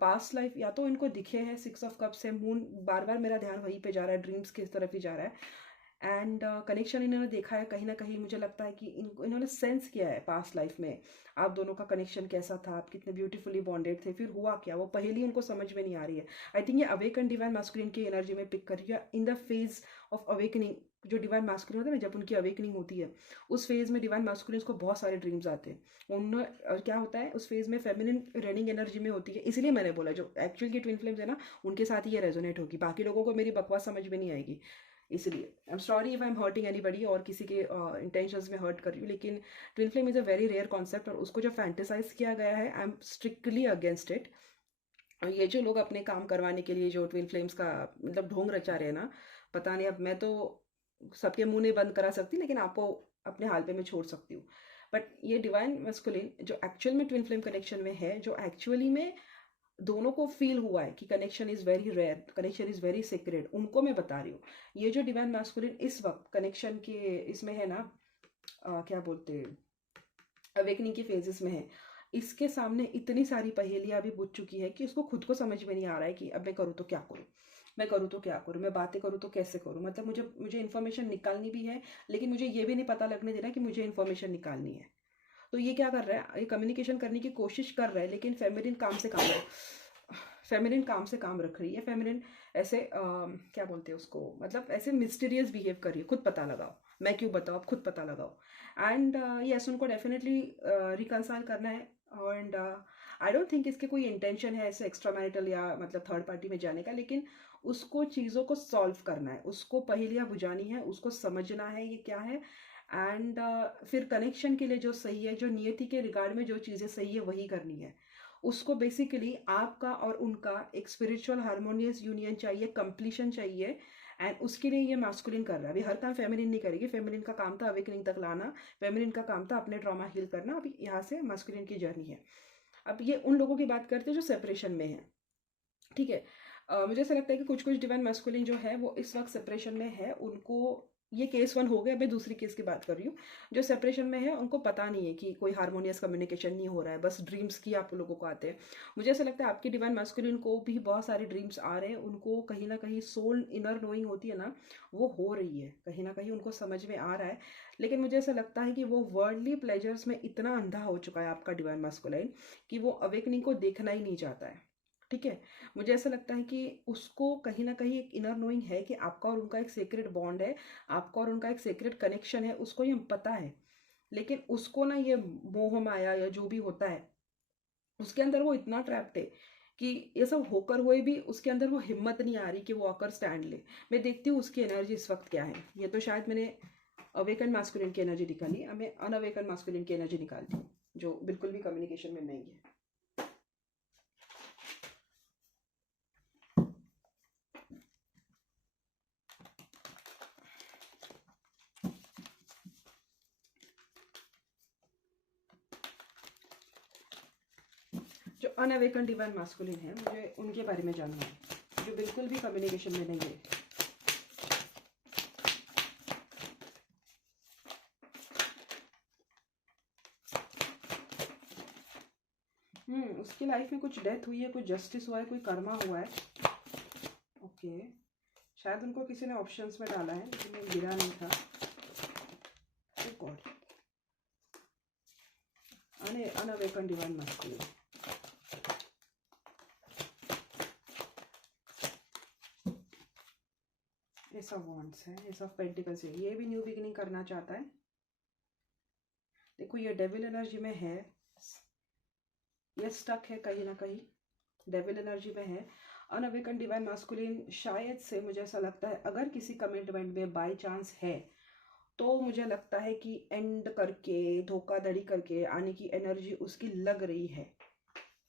पास्ट लाइफ या तो इनको दिखे है, 6 ऑफ कप्स है, मून बार बार मेरा ध्यान वहीं पे जा रहा है, ड्रीम्स की तरफ ही जा रहा है। एंड कनेक्शन इन्होंने देखा है कहीं ना कहीं, मुझे लगता है कि इन्होंने सेंस किया है पास्ट लाइफ में आप दोनों का कनेक्शन कैसा था, आप कितने ब्यूटीफुली बॉन्डेड थे, फिर हुआ क्या, वो पहेली उनको समझ में नहीं आ रही है। आई थिंक ये अवेकन डिवाइन मास्कुलिन की एनर्जी में पिक कर रही है, in the phase of awakening. जो डिवाइन मास्कुलिन होता है ना, जब उनकी अवेकनिंग होती है, उस फेज में डिवाइन मास्कुलिन को बहुत सारे ड्रीम्स आते हैं उन। और क्या होता है उस फेज में, फेमिनिन रनिंग एनर्जी में होती है। इसलिए मैंने बोला जो एक्चुअल की ट्विन फ्लेम्स है ना, उनके साथ ही ये रेजोनेट होगी, बाकी लोगों को मेरी बकवास समझ में नहीं आएगी। इसलिए आई am sorry if I am hurting anybody और किसी के इंटेंशंस में हर्ट कर रही हूँ, लेकिन twin flame is a very rare concept, और उसको जो फैंटेसाइज किया गया है, I am strictly against it. और ये जो लोग अपने काम करवाने के लिए जो ट्विन फ्लेम्स का मतलब ढोंग रचा रहे हैं ना, पता नहीं, अब मैं तो सबके मुंह नहीं बंद करा सकती, लेकिन आपको अपने हाल पे मैं छोड़ सकती हूँ। बट ये डिवाइन मस्कुलिन जो एक्चुअल में ट्विन फ्लेम कनेक्शन में है, जो एक्चुअली में दोनों को फील हुआ है कि connection is very rare, connection is very secret, उनको मैं बता रही हूँ। ये जो डिवाइन मैस्कुलिन इस वक्त कनेक्शन के इसमें है ना, क्या बोलते हैं, अवेकनिंग के फेजेस में है, इसके सामने इतनी सारी पहेलियां अभी बुझ चुकी है कि उसको खुद को समझ में नहीं आ रहा है कि अब मैं करूँ तो क्या करूँ, मैं करूँ तो क्या करूँ, मैं बातें करूँ तो कैसे करूँ। मतलब मुझे मुझे इन्फॉर्मेशन निकालनी भी है, लेकिन मुझे ये भी नहीं पता लगने देना कि मुझे इन्फॉर्मेशन निकालनी है। तो ये क्या कर रहा है, ये कम्युनिकेशन करने की कोशिश कर रहा है, लेकिन फेमिनिन काम से काम है, फेमिनिन काम से काम रख रही है। फेमिनिन ऐसे क्या बोलते हैं उसको, मतलब ऐसे मिस्टीरियस बिहेव कर रही है, खुद पता लगाओ, मैं क्यों बताऊँ, आप खुद पता लगाओ। एंड यस, उनको डेफिनेटली रिकनसाइल करना है। एंड आई डोंट थिंक इसके कोई इंटेंशन है ऐसे एक्स्ट्रा मैरिटल या मतलब थर्ड पार्टी में जाने का, लेकिन उसको चीज़ों को सॉल्व करना है, उसको पहेलियाँ बुझानी है, उसको समझना है ये क्या है। एंड फिर कनेक्शन के लिए जो सही है, जो नियति के रिगार्ड में जो चीज़ें सही है वही करनी है। उसको बेसिकली आपका और उनका एक स्पिरिचुअल हार्मोनियस यूनियन चाहिए, कंप्लीशन चाहिए। एंड उसके लिए ये मास्कुलिन कर रहा है। अभी हर काम फेमिनिन नहीं करेगी, फेमिनिन का काम था अवेकनिंग तक लाना, फेमिनिन का काम था अपने ट्रॉमा हील करना, अभी यहाँ से मास्कुलिन की जर्नी है। अब ये उन लोगों की बात करते हैं जो सेपरेशन में है, ठीक है। मुझे ऐसा लगता है कि कुछ कुछ डिवाइन मैस्कुलिन जो है वो इस वक्त सेपरेशन में है, उनको ये केस 1 हो गया, मैं दूसरी केस की बात कर रही हूँ। जो सेपरेशन में है उनको पता नहीं है कि कोई हार्मोनियस कम्युनिकेशन नहीं हो रहा है, बस ड्रीम्स की आप लोगों को आते हैं। मुझे ऐसा लगता है आपकी डिवाइन मैस्कुलिन को भी बहुत सारे ड्रीम्स आ रहे हैं, उनको कहीं ना कहीं सोल इनर नोइंग होती है ना, वो हो रही है, कहीं ना कहीं उनको समझ में आ रहा है। लेकिन मुझे ऐसा लगता है कि वो वर्ल्डली प्लेजर्स में इतना अंधा हो चुका है आपका डिवाइन मैस्कुलाइन, कि वो अवेकनिंग को देखना ही नहीं चाहता है, ठीक है। मुझे ऐसा लगता है कि उसको कहीं ना कहीं एक इनर नोइंग है कि आपका और उनका एक सीक्रेट बॉन्ड है, आपका और उनका एक सीक्रेट कनेक्शन है, उसको ये पता है। लेकिन उसको ना ये मोह माया या जो भी होता है, उसके अंदर वो इतना ट्रैप्ड है कि ये सब होकर हुए भी उसके अंदर वो हिम्मत नहीं आ रही कि वो आकर स्टैंड ले। मैं देखती हूँ उसकी एनर्जी इस वक्त क्या है। ये तो शायद मैंने अवेकन मास्कुलिन की एनर्जी निकाली, अब मैं अनअवेकन मास्कुलिन की एनर्जी निकालती हूँ जो बिल्कुल भी कम्युनिकेशन में नहीं है। जो अनअवेकन डिवाइन मास्कुलिन है, मुझे उनके बारे में जानना है, जो बिल्कुल भी कम्युनिकेशन में नहीं है। उसकी लाइफ में कुछ डेथ हुई है, कुछ जस्टिस हुआ है, कोई कर्मा हुआ है। ओके, शायद उनको किसी ने ऑप्शंस में डाला है लेकिन मैं गिरा नहीं था। Oh God, unawakened divine masculine. Ace of wands है, एस ऑफ पेंटिकल्स है, ये भी न्यू बिगिनिंग करना चाहता है। देखो ये डेविल एनर्जी में है, ये स्टक है कहीं ना कहीं, डेविल एनर्जी में है। अनअवेकन डिवाइन मास्कुलिन शायद से मुझे ऐसा लगता है अगर किसी कमिटमेंट में बाय चांस है तो मुझे लगता है कि एंड करके धोखाधड़ी करके आने की एनर्जी उसकी लग रही है।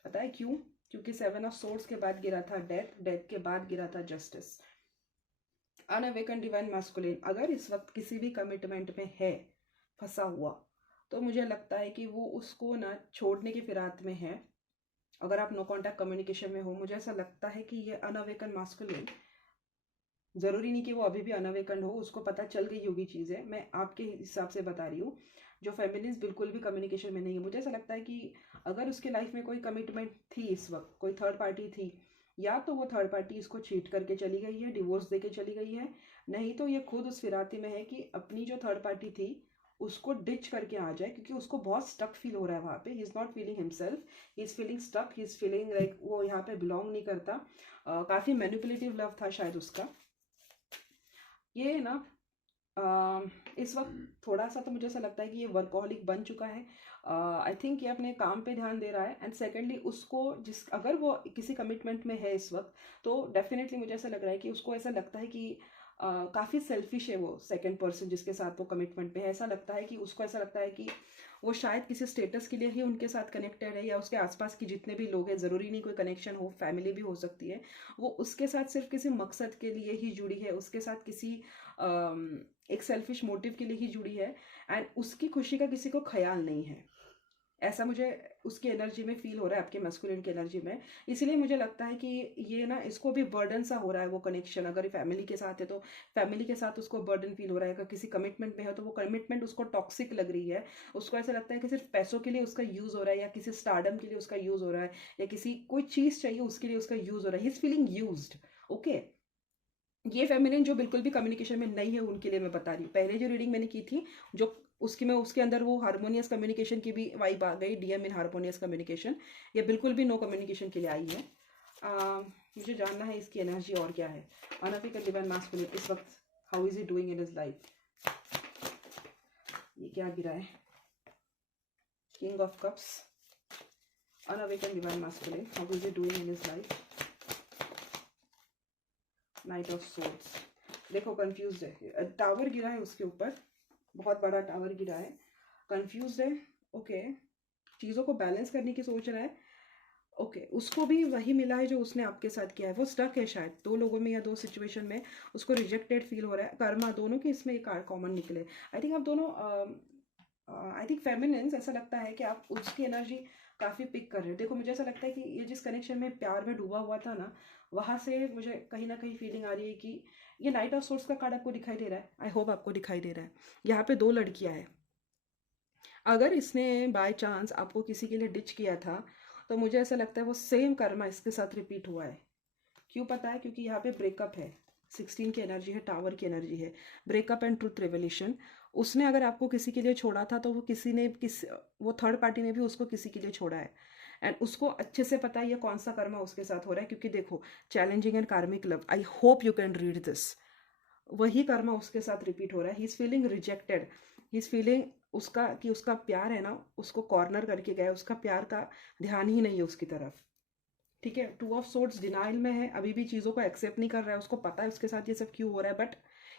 पता है क्यों? क्योंकि 7 ऑफ सोर्ड्स के बाद गिरा था डेथ, डेथ के बाद गिरा था जस्टिस। अनअवेकन डिवाइन मास्कुलिन अगर इस वक्त किसी भी कमिटमेंट में है फंसा हुआ तो मुझे लगता है कि वो उसको ना छोड़ने की फिराक में है। अगर आप नो कांटेक्ट कम्युनिकेशन में हो, मुझे ऐसा लगता है कि ये अनअवेकन मास्कुलिन, ज़रूरी नहीं कि वो अभी भी अनअवेकन हो, उसको पता चल गई होगी चीज़ें, मैं आपके हिसाब से बता रही हूँ। जो फेमिनिस्ट बिल्कुल भी कम्युनिकेशन में नहीं है, मुझे ऐसा लगता है कि अगर उसके लाइफ में कोई कमिटमेंट थी इस वक्त, कोई थर्ड पार्टी थी, या तो वो थर्ड पार्टी इसको चीट करके चली गई है, डिवोर्स दे के चली गई है, नहीं तो ये खुद उस फिराती में है कि अपनी जो थर्ड पार्टी थी उसको डिच करके आ जाए, क्योंकि उसको बहुत स्टक फील हो रहा है वहाँ पे। He is not feeling himself, he is feeling stuck, he is feeling like वो यहाँ पे बिलोंग नहीं करता। काफ़ी मैनिपुलेटिव लव था शायद उसका। ये ना इस वक्त थोड़ा सा तो मुझे ऐसा लगता है कि ये वर्कहॉलिक बन चुका है। आई थिंक ये अपने काम पे ध्यान दे रहा है। एंड सेकेंडली उसको जिस अगर वो किसी कमिटमेंट में है इस वक्त तो डेफिनेटली मुझे ऐसा लग रहा है कि उसको ऐसा लगता है कि काफ़ी सेल्फिश है वो सेकंड पर्सन जिसके साथ वो कमिटमेंट में है। ऐसा लगता है कि उसको ऐसा लगता है कि वो शायद किसी स्टेटस के लिए ही उनके साथ कनेक्टेड है, या उसके आसपास की जितने भी लोग हैं, ज़रूरी नहीं कोई कनेक्शन हो, फैमिली भी हो सकती है, वो उसके साथ सिर्फ किसी मकसद के लिए ही जुड़ी है, उसके साथ किसी एक सेल्फिश मोटिव के लिए ही जुड़ी है। एंड उसकी खुशी का किसी को ख्याल नहीं है। ऐसा मुझे उसकी एनर्जी में फील हो रहा है, आपके मैस्कुलिन की एनर्जी में। इसीलिए मुझे लगता है कि ये ना इसको भी बर्डन सा हो रहा है वो कनेक्शन। अगर फैमिली के साथ है तो फैमिली के साथ उसको बर्डन फील हो रहा है, अगर किसी कमिटमेंट में है तो वो कमिटमेंट उसको टॉक्सिक लग रही है। उसको ऐसा लगता है कि सिर्फ पैसों के लिए उसका यूज़ हो रहा है, या किसी स्टारडम के लिए उसका यूज़ हो रहा है, या किसी कोई चीज़ चाहिए उसके लिए उसका यूज़ हो रहा है। ही इज़ फीलिंग यूज्ड। ओके, ये फेमिनिन जो बिल्कुल भी कम्युनिकेशन में नहीं है उनके लिए मैं बता रही हूँ। पहले जो रीडिंग मैंने की थी, जो उसकी मैं उसके अंदर वो हारमोनियस कम्युनिकेशन की भी वाइब आ गई, डीएम इन हारमोनियस कम्युनिकेशन। ये बिल्कुल भी नो कम्युनिकेशन के लिए आई है। मुझे जानना है इसकी एनर्जी और क्या है। अनअवेकन डिवाइन मास्कुलिन इस वक्त how is he doing in his life. ये क्या गिरा है? King of cups. Unawakened divine masculine how is he doing in his life. Knight of swords. देखो कंफ्यूज है, टावर गिरा है उसके ऊपर, बहुत बड़ा टावर गिरा है, कंफ्यूज है। ओके, चीज़ों को बैलेंस करने की सोच रहा है। ओके, उसको भी वही मिला है जो उसने आपके साथ किया है। वो स्टक है शायद दो लोगों में या दो सिचुएशन में, उसको रिजेक्टेड फील हो रहा है। कर्मा दोनों के इसमें एक कॉमन निकले। आई थिंक आप दोनों आई थिंक फेमिनिन्स, ऐसा लगता है कि आप उसकी एनर्जी काफ़ी पिक कर रहे हो। देखो मुझे ऐसा लगता है कि ये जिस कनेक्शन में प्यार में डूबा हुआ था ना, वहाँ से मुझे कहीं ना कहीं फीलिंग आ रही है कि ये नाइट ऑफ सोर्स का कार्ड आपको दिखाई दे रहा है। आई होप आपको दिखाई दे रहा है। यहाँ पे दो लड़कियाँ हैं। अगर इसने बाय चांस आपको किसी के लिए डिच किया था तो मुझे ऐसा लगता है वो सेम कर्मा इसके साथ रिपीट हुआ है। क्यों पता है? क्योंकि यहाँ पे ब्रेकअप है, 16 की एनर्जी है, टावर की एनर्जी है, ब्रेकअप एंड ट्रुथ रेवल्यूशन। उसने अगर आपको किसी के लिए छोड़ा था तो वो थर्ड पार्टी ने भी उसको किसी के लिए छोड़ा है। एंड उसको अच्छे से पता है ये कौन सा कर्मा उसके साथ हो रहा है, क्योंकि देखो चैलेंजिंग एंड कार्मिक love, I hope you can read this. वही कर्मा उसके साथ रिपीट हो रहा है। ही is feeling rejected, he is feeling उसका कि उसका प्यार है ना उसको कॉर्नर करके गया, उसका प्यार का ध्यान ही नहीं है उसकी तरफ। ठीक है, टू ऑफ सोर्ड्स डिनाइल में है, अभी भी चीज़ों को एक्सेप्ट नहीं कर रहा है। उसको पता है उसके साथ ये सब क्यों हो रहा है, बट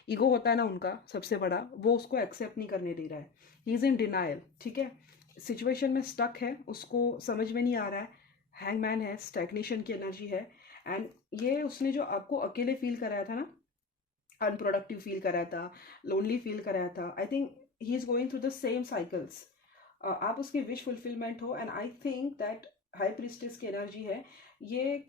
ईगो होता है ना उनका सबसे बड़ा, वो उसको एक्सेप्ट नहीं करने दे रहा है। He is in denial. ठीक है, सिचुएशन में स्टक है, उसको समझ में नहीं आ रहा है। हैंगमैन है, स्टैग्नेशन की एनर्जी है। एंड ये उसने जो आपको अकेले फील कराया था ना, अनप्रोडक्टिव फील कराया था, लोनली फील कराया था, आई think he is going through the same cycles. आप उसके विश फुलफिलमेंट हो। And I think that high priestess की एनर्जी है। ये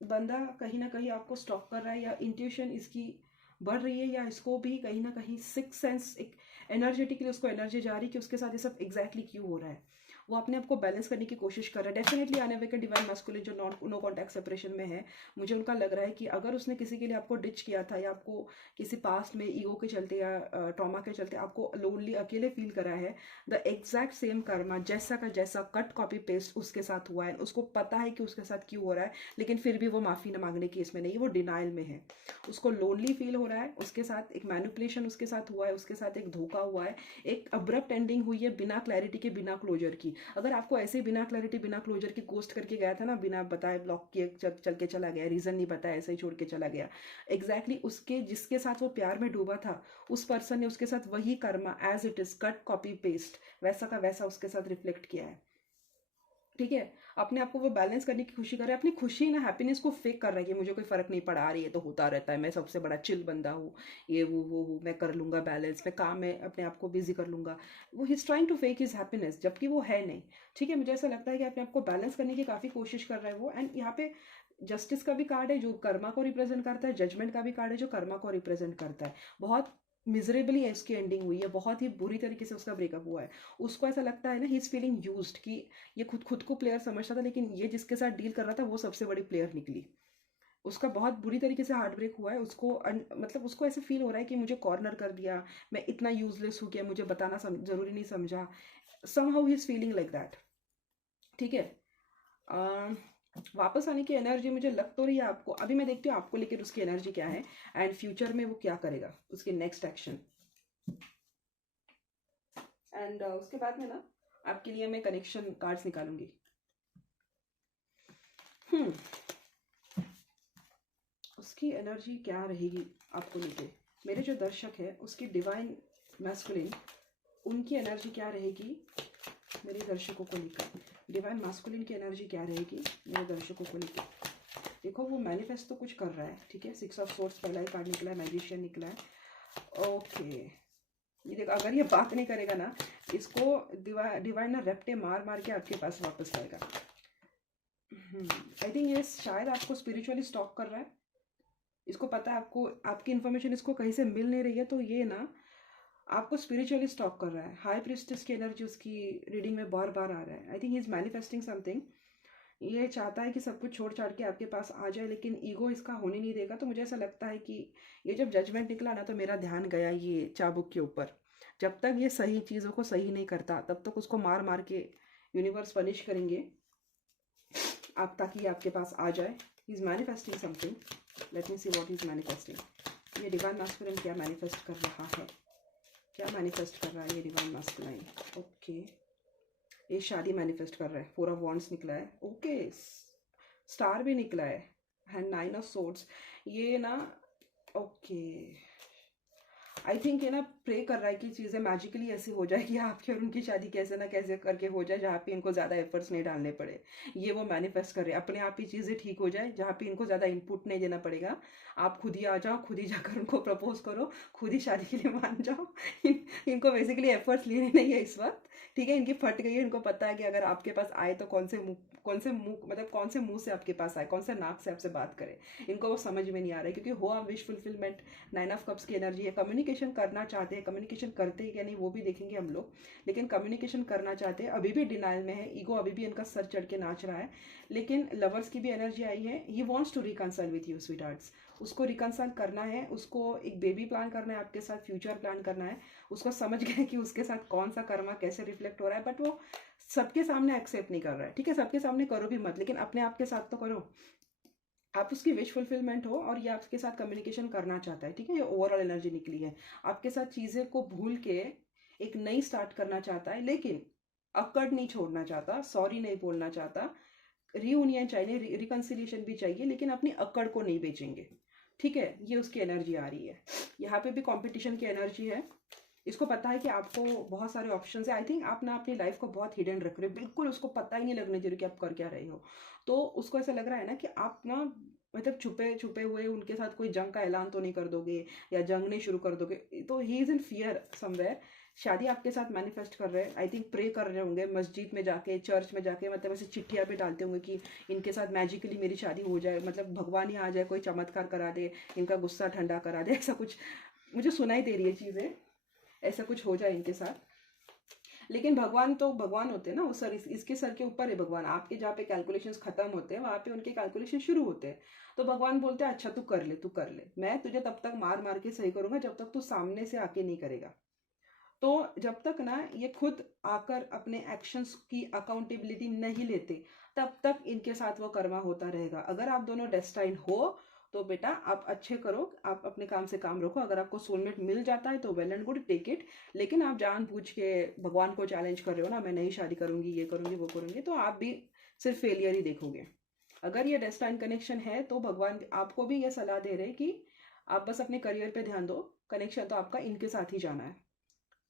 बंदा कहीं ना कहीं आपको स्टॉक कर रहा है, या इंट्यूशन इसकी बढ़ रही है, या इसको भी कहीं ना कहीं सिक्स सेंस एक एनर्जेटिकली उसको एनर्जी जा रही है कि उसके साथ ये सब एग्जैक्टली क्यों हो रहा है। वो अपने आप को बैलेंस करने की कोशिश कर रहा है। डेफिनेटली अनअवेकन डिवाइन मैस्कुलिन जो नो कॉन्टैक्ट सेपरेशन में है, मुझे उनका लग रहा है कि अगर उसने किसी के लिए आपको डिच किया था, या आपको किसी पास्ट में ईगो के चलते या ट्रॉमा के चलते आपको लोनली अकेले फील करा है, द एग्जैक्ट सेम कर्मा जैसा का जैसा कट कॉपी पेस्ट उसके साथ हुआ है। उसको पता है कि उसके साथ क्यों हो रहा है, लेकिन फिर भी वो माफ़ी न मांगने की इसमें नहीं, वो डिनाइल में है। उसको लोनली फील हो रहा है, उसके साथ एक मैनिपुलेशन उसके साथ हुआ है, उसके साथ एक धोखा हुआ है, एक अब्रप्ट एंडिंग हुई है बिना क्लैरिटी के, बिना क्लोजर की। अगर आपको ऐसे ही बिना क्लैरिटी बिना क्लोजर की गोस्ट करके गया था ना, बिना बताए ब्लॉक किए चल के चला गया, रीज़न नहीं बताया, ऐसे ही छोड़ के चला गया, एग्जैक्टली उसके जिसके साथ वो प्यार में डूबा था उस पर्सन ने उसके साथ वही karma as it is cut copy paste वैसा का वैसा उसके साथ रिफ्लेक्ट किया है। ठीक है, अपने आप को वो बैलेंस करने की खुशी कर रहा है, अपनी खुशी ना हैप्पीनेस को फेक कर रहा है कि मुझे कोई फर्क नहीं पड़ा रही है, तो होता रहता है, मैं सबसे बड़ा चिल बंदा हूँ, ये वो हूँ, मैं कर लूँगा बैलेंस, मैं काम में अपने आप को बिजी कर लूँगा। वो he is trying to fake his happiness, जबकि वो है नहीं। ठीक है, मुझे ऐसा लगता है कि अपने आप को बैलेंस करने की काफ़ी कोशिश कर रहा है वो। एंड यहाँ पे जस्टिस का भी कार्ड है जो कर्मा को रिप्रेजेंट करता है, जजमेंट का भी कार्ड है जो कर्मा को रिप्रेजेंट करता है। बहुत मिजरेबली इसकी एंडिंग हुई है, बहुत ही बुरी तरीके से उसका ब्रेकअप हुआ है। उसको ऐसा लगता है ना, ही इज़ फीलिंग यूज्ड, कि ये खुद को प्लेयर समझता था, लेकिन ये जिसके साथ डील कर रहा था वो सबसे बड़ी प्लेयर निकली। उसका बहुत बुरी तरीके से हार्ट ब्रेक हुआ है, उसको मतलब उसको ऐसे फील हो रहा है कि मुझे कॉर्नर कर दिया, मैं इतना यूजलेस हूँ, क्या मुझे बताना जरूरी नहीं समझा। Somehow he is feeling like that. ठीक है, वापस आने की एनर्जी मुझे लग तो रही है आपको। अभी मैं देखती हूँ आपको लेकर उसकी एनर्जी क्या है एंड फ्यूचर में वो क्या करेगा, उसके नेक्स्ट एक्शन। एंड उसके बाद में ना आपके लिए मैं कनेक्शन कार्ड्स निकालूंगी। उसकी एनर्जी क्या रहेगी आपको लेके, मेरे जो दर्शक है उसकी डिवाइन मैस्कुलिन, उनकी एनर्जी क्या रहेगी मेरे दर्शकों को लेकर। डिवाइन मैस्कुलिन की एनर्जी क्या रहेगी मेरे दर्शकों को लेकर। देखो वो मैनिफेस्ट तो कुछ कर रहा है, ठीक है, 6 ऑफ सोर्ड्स पहला ही कार्ड निकला है, मैजिशियन निकला है। ओके, ये देखो अगर ये बात नहीं करेगा ना, इसको डिवाइन ना रैप्टे मार मार के आपके पास वापस आएगा। आई थिंक ये शायद आपको स्पिरिचुअली स्टॉक कर रहा है, इसको पता है आपको आपकी इन्फॉर्मेशन इसको कहीं से मिल नहीं रही है, तो ये ना आपको स्पिरिचुअली स्टॉक कर रहा है। हाई प्रिस्टेस की एनर्जी उसकी रीडिंग में बार बार आ रहा है। I think he is manifesting something, ये चाहता है कि सब कुछ छोड़ छाड़ के आपके पास आ जाए, लेकिन ईगो इसका होने नहीं देगा। तो मुझे ऐसा लगता है कि ये जब जजमेंट निकला ना, तो मेरा ध्यान गया ये चाबुक के ऊपर। जब तक ये सही चीज़ों को सही नहीं करता तब तक उसको मार मार के यूनिवर्स पनिश करेंगे आप, ताकि ये आपके पास आ जाए। He is manifesting something, let me see what is manifesting. ये डिवाइन मास्कुलिन क्या मैनिफेस्ट कर रहा है, क्या मैनिफेस्ट कर रहा है ये डिवाइन मास्कुलिन। ओके, ये शादी मैनिफेस्ट कर रहा है, 4 ऑफ वॉन्ड्स निकला है, ओके, स्टार भी निकला है, एंड 9 ऑफ सोर्ड्स। ये ना ओके, आई थिंक ये ना प्रे कर रहा है कि चीज़ें मैजिकली ऐसी हो जाए कि आपकी और उनकी शादी कैसे ना कैसे करके हो जाए, जहाँ पे इनको ज़्यादा एफर्ट्स नहीं डालने पड़े। ये वो मैनिफेस्ट कर रहे हैं, अपने आप ही चीज़ें ठीक हो जाए, जहाँ पे इनको ज़्यादा इनपुट नहीं देना पड़ेगा। आप खुद ही आ जाओ, खुद ही जाकर उनको प्रपोज करो, खुद ही शादी के लिए मान जाओ। इनको बेसिकली एफर्ट्स लेने नहीं है इस वक्त। ठीक है, इनकी फट गई है, इनको पता है कि अगर आपके पास आए तो कौन से मुंह मतलब कौन से मुंह से आपके पास आए, कौन से नाक से आपसे बात करे, इनको वो समझ में नहीं आ रहा है। क्योंकि हो आप विश फुलफिलमेंट, 9 ऑफ कप्स की एनर्जी है, कम्युनिकेशन करना चाहते हैं, कम्युनिकेशन करते हैं या नहीं वो भी देखेंगे हम लोग, लेकिन कम्युनिकेशन करना चाहते हैं। अभी भी डिनाइल में है, ईगो अभी भी इनका सर चढ़ के नाच रहा है, लेकिन लवर्स की भी एनर्जी आई है। He wants to reconcile with you sweethearts, उसको रिकनसाइल करना है, उसको एक बेबी प्लान करना है, आपके साथ फ्यूचर प्लान करना है। उसको समझ गए कि उसके साथ कौन सा कर्मा कैसे रिफ्लेक्ट हो रहा है, बट वो सबके सामने एक्सेप्ट नहीं कर रहा है। ठीक है, सबके सामने करो भी मत, लेकिन अपने आप के साथ तो करो। आप उसकी विश फुलफिलमेंट हो और ये आपके साथ कम्युनिकेशन करना चाहता है। ठीक है, ये ओवरऑल एनर्जी निकली है, आपके साथ चीज़ें को भूल के एक नई स्टार्ट करना चाहता है, लेकिन अक्कड़ नहीं छोड़ना चाहता, सॉरी नहीं बोलना चाहता, रीयूनियन चाहिए, रिकन्सिलिएशन भी चाहिए, लेकिन अपनी अक्कड़ को नहीं बेचेंगे। ठीक है, ये उसकी एनर्जी आ रही है। यहाँ पे भी कंपटीशन की एनर्जी है, इसको पता है कि आपको बहुत सारे ऑप्शन है। आई थिंक आप ना अपनी लाइफ को बहुत हिडन रख रहे हो, बिल्कुल उसको पता ही नहीं लगने दे रहे कि आप कर क्या रहे हो। तो उसको ऐसा लग रहा है ना कि आप ना मतलब छुपे छुपे हुए उनके साथ कोई जंग का ऐलान तो नहीं कर दोगे या जंग नहीं शुरू कर दोगे। तो he is in fear somewhere. शादी आपके साथ मैनिफेस्ट कर रहे हैं, आई थिंक प्रे कर रहे होंगे मस्जिद में जाके, चर्च में जाके, मतलब ऐसे चिट्ठियाँ भी डालते होंगे कि इनके साथ मैजिकली मेरी शादी हो जाए, मतलब भगवान ही आ जाए, कोई चमत्कार करा दे, इनका गुस्सा ठंडा करा दे, ऐसा कुछ मुझे सुनाई दे रही है चीज़ें, ऐसा कुछ हो जाए इनके साथ। लेकिन भगवान तो भगवान होते हैं ना, वो सर इसके सर के ऊपर है भगवान, आपके जहाँ पे कैलकुलेशंस खत्म होते हैं वहाँ पे उनके कैलकुलेशन शुरू होते हैं। तो भगवान बोलते हैं अच्छा तू कर ले, तू कर ले, मैं तुझे तब तक मार मार के सही करूंगा जब तक तू सामने से आके नहीं करेगा। तो जब तक ना ये खुद आकर अपने एक्शंस की अकाउंटेबिलिटी नहीं लेते, तब तक इनके साथ वो कर्मा होता रहेगा। अगर आप दोनों डेस्टाइन हो तो बेटा आप अच्छे करो, आप अपने काम से काम रखो। अगर आपको सोलमेट मिल जाता है तो well and good, take it. लेकिन आप जानबूझ के भगवान को चैलेंज कर रहे हो ना, मैं नहीं शादी करूंगी, ये करूंगी, वो करूंगी, तो आप भी सिर्फ फेलियर ही देखोगे। अगर ये डेस्टाइन कनेक्शन है तो भगवान आपको भी ये सलाह दे रहे हैं कि आप बस अपने करियर पे ध्यान दो, कनेक्शन तो आपका इनके साथ ही जाना है।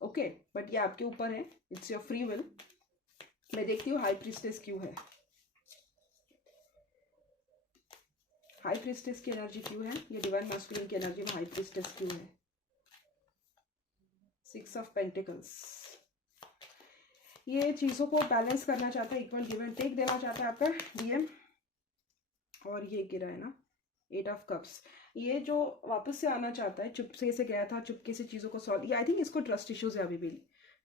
ओके, बट ये आपके ऊपर है, इट्स योर फ्री विल। मैं देखती हूँ हाई प्रीस्टेस क्यों है, हाई प्रीस्टेस की एनर्जी क्यों है, ये डिवाइन मैस्कुलिन की एनर्जी में हाई प्रीस्टेस क्यों है। 6 ऑफ पेंटिकल्स, ये चीज़ों को बैलेंस करना चाहता है, इक्वल गिव एंड टेक देना चाहता है आपका डीएम। और ये गिरा है ना 8 ऑफ कप्स, ये जो वापस से आना चाहता है, चुपके से गया था, चुपके से चीज़ों को सॉल्व, ये आई थिंक इसको ट्रस्ट इश्यूज है अभी भी।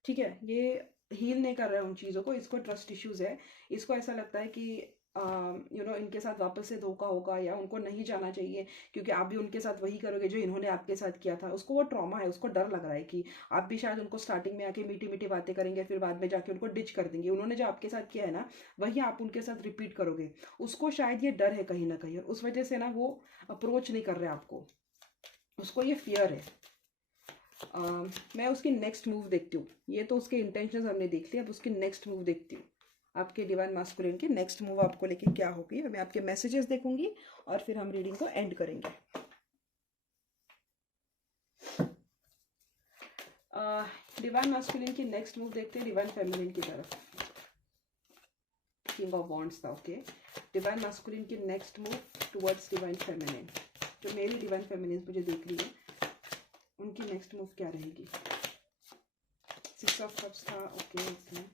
ठीक है, ये हील नहीं कर रहा है उन चीज़ों को, इसको ट्रस्ट इश्यूज है। इसको ऐसा लगता है कि इनके साथ वापस से धोखा होगा या उनको नहीं जाना चाहिए, क्योंकि आप भी उनके साथ वही करोगे जो इन्होंने आपके साथ किया था। उसको वो ट्रॉमा है, उसको डर लग रहा है कि आप भी शायद उनको स्टार्टिंग में आके मीठी मीठी बातें करेंगे, फिर बाद में जाके उनको डिच कर देंगे। उन्होंने जो आपके साथ किया है ना, वही आप उनके साथ रिपीट करोगे। उसको शायद ये डर है कहीं ना कहीं, और उस वजह से ना वो अप्रोच नहीं कर रहे आपको, उसको ये फियर है। मैं उसकी नेक्स्ट मूव देखती हूँ। ये तो उसके इंटेंशंस हमने देख लिया, अब उसकी नेक्स्ट मूव देखती हूँ। आपके डिवाइन मास्कुलिन की नेक्स्ट मूव आपको लेके क्या होगी, मैं आपके मैसेजेस देखूंगी और फिर हम रीडिंग को एंड करेंगे। डिवाइन मास्कुलिन की नेक्स्ट मूव देखते हैं डिवाइन फेमिनिन की तरफ। किंग ऑफ वॉन्ड्स था, ओके। डिवाइन मास्कुलिन की next move towards divine feminine, जो मेरी डिवाइन फेमिनिन मुझे देख रही है, उनकी नेक्स्ट मूव क्या रहेगी। 6 ऑफ कप्स था, ओके, इसमें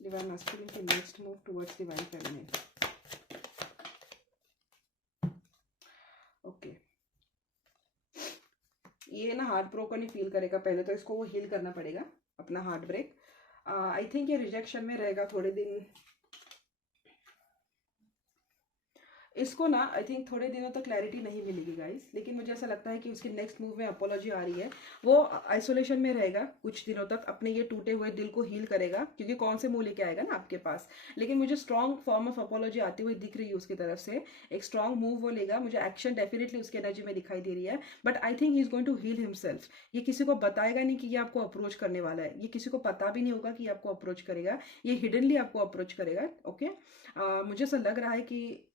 डिवाइन मास्कुलिन की next move towards divine feminine, okay. ये ना हार्ट ब्रोकन ही फील करेगा, पहले तो इसको वो हील करना पड़ेगा अपना हार्ट ब्रेक। आई थिंक ये रिजेक्शन में रहेगा थोड़े दिन, इसको ना आई थिंक थोड़े दिनों तक क्लैरिटी नहीं मिलेगी गाइस, लेकिन मुझे ऐसा लगता है कि उसकी नेक्स्ट मूव में अपोलॉजी आ रही है। वो आइसोलेशन में रहेगा कुछ दिनों तक, अपने ये टूटे हुए दिल को हील करेगा, क्योंकि कौन से मुंह लेके आएगा ना आपके पास। लेकिन मुझे स्ट्रॉन्ग फॉर्म ऑफ अपोलॉजी आती हुई दिख रही है उसकी तरफ से, एक स्ट्रॉन्ग मूव वो लेगा, मुझे एक्शन डेफिनेटली उसकी एनर्जी में दिखाई दे रही है। But I think he is going to heal himself. ये किसी को बताएगा नहीं कि ये आपको अप्रोच करने वाला है, ये किसी को पता भी नहीं होगा कि आपको अप्रोच करेगा, ये हिडनली आपको अप्रोच करेगा, ओके। मुझे ऐसा लग रहा है कि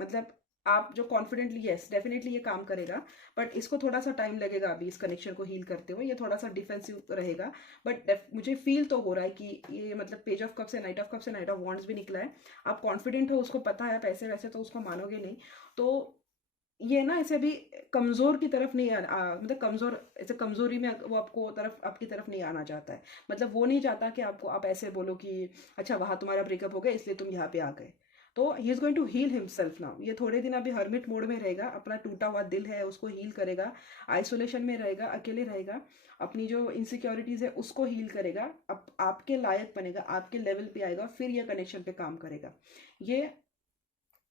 मतलब आप जो कॉन्फिडेंटली, यस डेफिनेटली ये काम करेगा, बट इसको थोड़ा सा टाइम लगेगा अभी इस कनेक्शन को हील करते हुए, ये थोड़ा सा डिफेंसिव रहेगा। बट मुझे फील तो हो रहा है कि ये मतलब पेज ऑफ कप्स है, नाइट ऑफ कप्स है, नाइट ऑफ वॉन्ड्स भी निकला है। आप कॉन्फिडेंट हो, उसको पता है, पैसे वैसे तो उसको मानोगे नहीं, तो ये ना ऐसे अभी कमजोर की तरफ नहीं मतलब कमजोर, ऐसे कमजोरी में वो आपको तरफ, आपकी तरफ नहीं आना चाहता है। मतलब वो नहीं चाहता कि आपको, आप ऐसे बोलो कि अच्छा वहां तुम्हारा ब्रेकअप हो गया इसलिए तुम यहाँ पे आ गए। तो he is going to heal himself now. ये थोड़े दिन अभी हर्मिट मोड में रहेगा, अपना टूटा हुआ दिल है उसको हील करेगा, आइसोलेशन में रहेगा, अकेले रहेगा, अपनी जो इनसिक्योरिटीज है उसको हील करेगा, आपके लायक बनेगा, आपके लेवल पे आएगा, फिर ये कनेक्शन पे काम करेगा। ये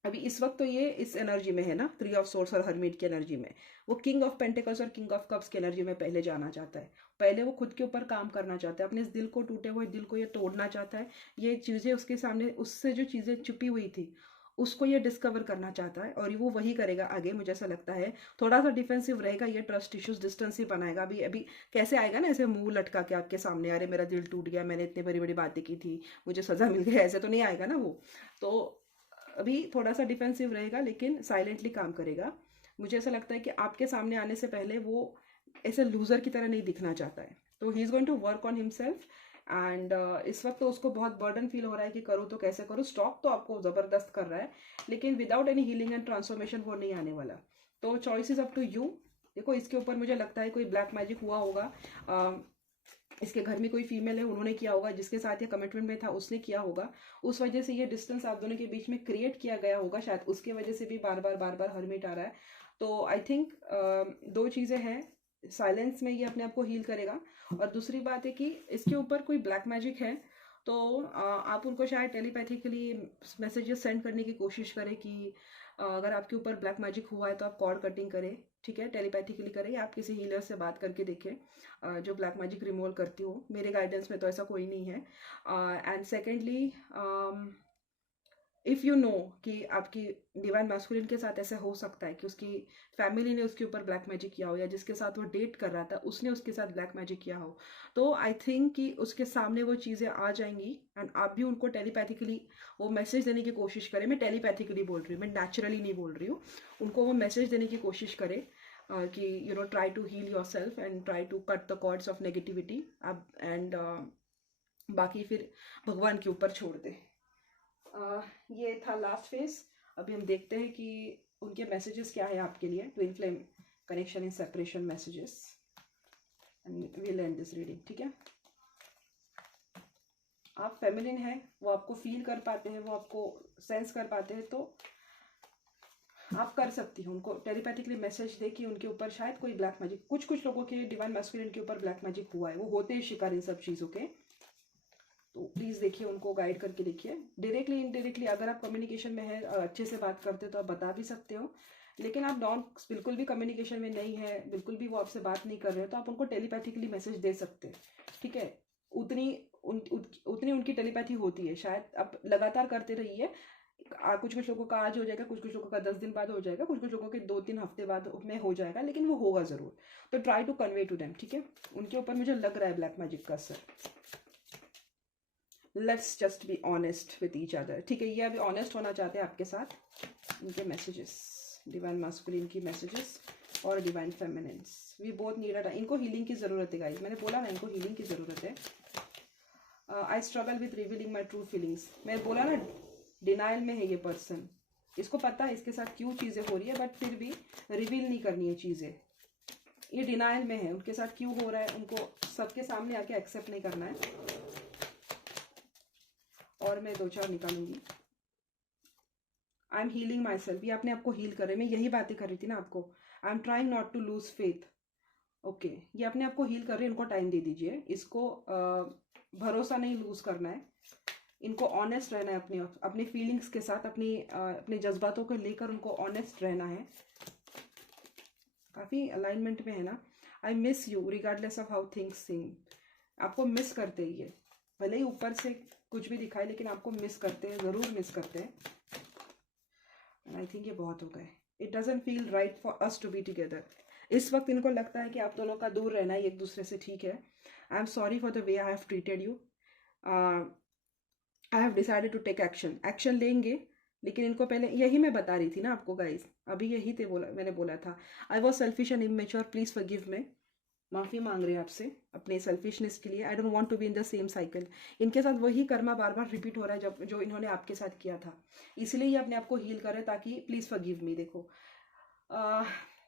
अभी इस वक्त तो ये इस एनर्जी में है ना, 3 ऑफ सोर्स और हर्मिट की एनर्जी में। वो किंग ऑफ पेंटिकल्स और किंग ऑफ कप्स की एनर्जी में पहले जाना चाहता है, पहले वो खुद के ऊपर काम करना चाहता है, अपने इस दिल को, टूटे हुए दिल को ये तोड़ना चाहता है। ये चीज़ें उसके सामने, उससे जो चीज़ें छुपी हुई थी उसको ये डिस्कवर करना चाहता है, और वो वही करेगा आगे, मुझे ऐसा लगता है। थोड़ा सा डिफेंसिव रहेगा, ये ट्रस्ट इश्यूज, डिस्टेंस ही बनाएगा। अभी अभी कैसे आएगा ना, ऐसे मुंह लटका के आपके सामने, अरे मेरा दिल टूट गया, मैंने इतनी बड़ी बड़ी बातें की थी, मुझे सजा मिल गई, ऐसे तो नहीं आएगा ना वो। तो अभी थोड़ा सा डिफेंसिव रहेगा, लेकिन साइलेंटली काम करेगा। मुझे ऐसा लगता है कि आपके सामने आने से पहले वो ऐसे लूजर की तरह नहीं दिखना चाहता है, तो he is going to work on himself. And इस वक्त तो उसको बहुत बर्डन फील हो रहा है कि करूँ तो कैसे करूँ, स्टॉक तो आपको ज़बरदस्त कर रहा है, लेकिन without any healing and transformation वो नहीं आने वाला। तो choice is up to you. देखो इसके ऊपर मुझे लगता है कोई ब्लैक मैजिक हुआ होगा, इसके घर में कोई फीमेल है, उन्होंने किया होगा, जिसके साथ ये कमिटमेंट में था उसने किया होगा, उस वजह से ये डिस्टेंस आप दोनों के बीच में क्रिएट किया गया होगा, शायद उसके वजह से भी बार बार हर्मिट आ रहा है। तो आई थिंक दो चीज़ें हैं, साइलेंस में ये अपने आप को हील करेगा, और दूसरी बात है कि इसके ऊपर कोई ब्लैक मैजिक है, तो आप उनको शायद टेलीपैथिकली मैसेजेस सेंड करने की कोशिश करें कि अगर आपके ऊपर ब्लैक मैजिक हुआ है तो आप कॉर्ड कटिंग करें, ठीक है, टेलीपैथिकली करें, या आप किसी हीलर से बात करके देखें जो ब्लैक मैजिक रिमूवल करती हो। मेरे गाइडेंस में तो ऐसा कोई नहीं है। And secondly if you know कि आपकी डिवाइन मैस्कुलिन के साथ ऐसा हो सकता है कि उसकी फैमिली ने उसके ऊपर ब्लैक मैजिक किया हो, या जिसके साथ वो डेट कर रहा था उसने उसके साथ ब्लैक मैजिक किया हो, तो आई थिंक कि उसके सामने वो चीज़ें आ जाएंगी, एंड आप भी उनको टेलीपैथिकली वो मैसेज देने की कोशिश करें। मैं टेलीपैथिकली बोल रही हूँ, मैं नेचुरली नहीं बोल रही हूँ। उनको वो मैसेज देने की कोशिश करें कि you know try to heal yourself and try to cut the cords of negativity. अब एंड बाकी फिर भगवान के ऊपर छोड़ दे। ये था लास्ट फेज। अभी हम देखते हैं कि उनके मैसेजेस क्या है आपके लिए। Twin flame connection in separation messages, and will and this reading. ठीक है, आप फेमिनिन हैं, वो आपको फील कर पाते हैं, वो आपको सेंस कर पाते हैं, तो आप कर सकती हो उनको टेलीपैथिकली मैसेज दे कि उनके ऊपर शायद कोई ब्लैक मैजिक, कुछ लोगों के डिवाइन मैस्कुलिन के ऊपर ब्लैक मैजिक हुआ है, वो होते हैं शिकार इन सब चीज़ों के। तो प्लीज़ देखिए, उनको गाइड करके देखिए। डायरेक्टली इनडायरेक्टली अगर आप कम्युनिकेशन में है और अच्छे से बात करते हो तो आप बता भी सकते हो, लेकिन आप नॉन बिल्कुल भी कम्युनिकेशन में नहीं है, बिल्कुल भी वो आपसे बात नहीं कर रहे हो, तो आप उनको टेलीपैथिकली मैसेज दे सकते हैं। ठीक है, उतनी उतनी उनकी टेलीपैथी होती है। शायद आप लगातार करते रहिए, कुछ लोगों का आज हो जाएगा, कुछ लोगों का 10 दिन बाद हो जाएगा, कुछ लोगों के 2-3 हफ्ते बाद में हो जाएगा, लेकिन वो होगा ज़रूर। तो try to convey to them. ठीक है, उनके ऊपर मुझे लग रहा है ब्लैक मैजिक का असर। Let's just be honest with each other. ठीक है, ये अभी ऑनेस्ट होना चाहते हैं आपके साथ। इनके मैसेजेस, डिवाइन मास्कुलिन की मैसेजेस और divine feminines, we both need a, इनको हीलिंग की ज़रूरत है गाइस। मैंने बोला ना, इनको हीलिंग की ज़रूरत है। I struggle with revealing my true feelings. मैं बोला ना, डिनाइल में है ये पर्सन। इसको पता है इसके साथ क्यों चीज़ें हो रही है, बट फिर भी रिवील नहीं करनी है चीज़ें। ये डिनाइल में है, उनके साथ क्यों हो रहा है उनको सबके सामने आके एक्सेप्ट नहीं करना है। और मैं 2-4 निकालूंगी। I am healing myself, ये अपने आप को हील कर रहे हैं। मैं यही बातें कर रही थी ना आपको। I am trying not to lose faith. Okay, ये अपने आप को हील कर रहे हैं, इनको टाइम दे दीजिए। इसको भरोसा नहीं लूज करना है, इनको ऑनेस्ट रहना है अपने अपने फीलिंग्स के साथ, अपने जज्बातों को लेकर उनको ऑनेस्ट रहना है। काफ़ी अलाइनमेंट में है ना। I miss you regardless of how things सीम। आपको मिस करते ही है, भले ही ऊपर से कुछ भी दिखाए, लेकिन आपको मिस करते हैं, ज़रूर मिस करते हैं। आई थिंक ये बहुत हो गए। It doesn't feel right for us to be together. इस वक्त इनको लगता है कि आप दोनों का दूर रहना ही एक दूसरे से ठीक है। I am sorry for the way I have treated you. I have decided to take action. Action लेंगे, लेकिन इनको पहले यही मैं बता रही थी ना आपको गाइस, अभी यही थे बोला, मैंने बोला था I was selfish and immature, please forgive me. माफ़ी मांग रहे हैं आपसे अपने सेल्फिशनेस के लिए। I don't want to be in the same cycle. इनके साथ वही कर्मा बार बार रिपीट हो रहा है जब जो इन्होंने आपके साथ किया था, इसलिए ये अपने आप को हील कर रहे हैं, ताकि प्लीज़ फॉरगिव मी। देखो,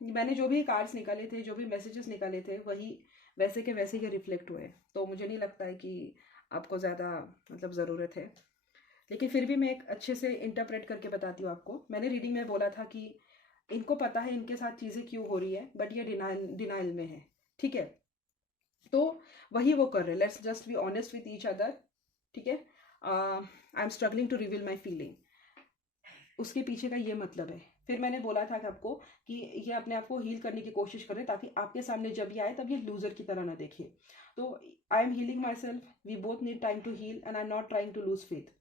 मैंने जो भी कार्ड्स निकाले थे, जो भी मैसेजेस निकाले थे, वही वैसे के वैसे ही रिफ्लेक्ट हुए। तो मुझे नहीं लगता है कि आपको ज़्यादा मतलब ज़रूरत है, लेकिन फिर भी मैं एक अच्छे से इंटरप्रेट करके बताती हूँ आपको। मैंने रीडिंग में बोला था कि इनको पता है इनके साथ चीज़ें क्यों हो रही है, बट ये डिनाइल में है। ठीक है, तो वही वो कर रहे हैं। Let's just be honest with each other. ठीक है, I am struggling to reveal my feeling, उसके पीछे का ये मतलब है। फिर मैंने बोला था कि आपको कि ये अपने आप को हील करने की कोशिश करें, ताकि आपके सामने जब ये आए तब ये लूजर की तरह ना देखे। तो I am healing myself, we both need time to heal, and I am not trying to lose faith.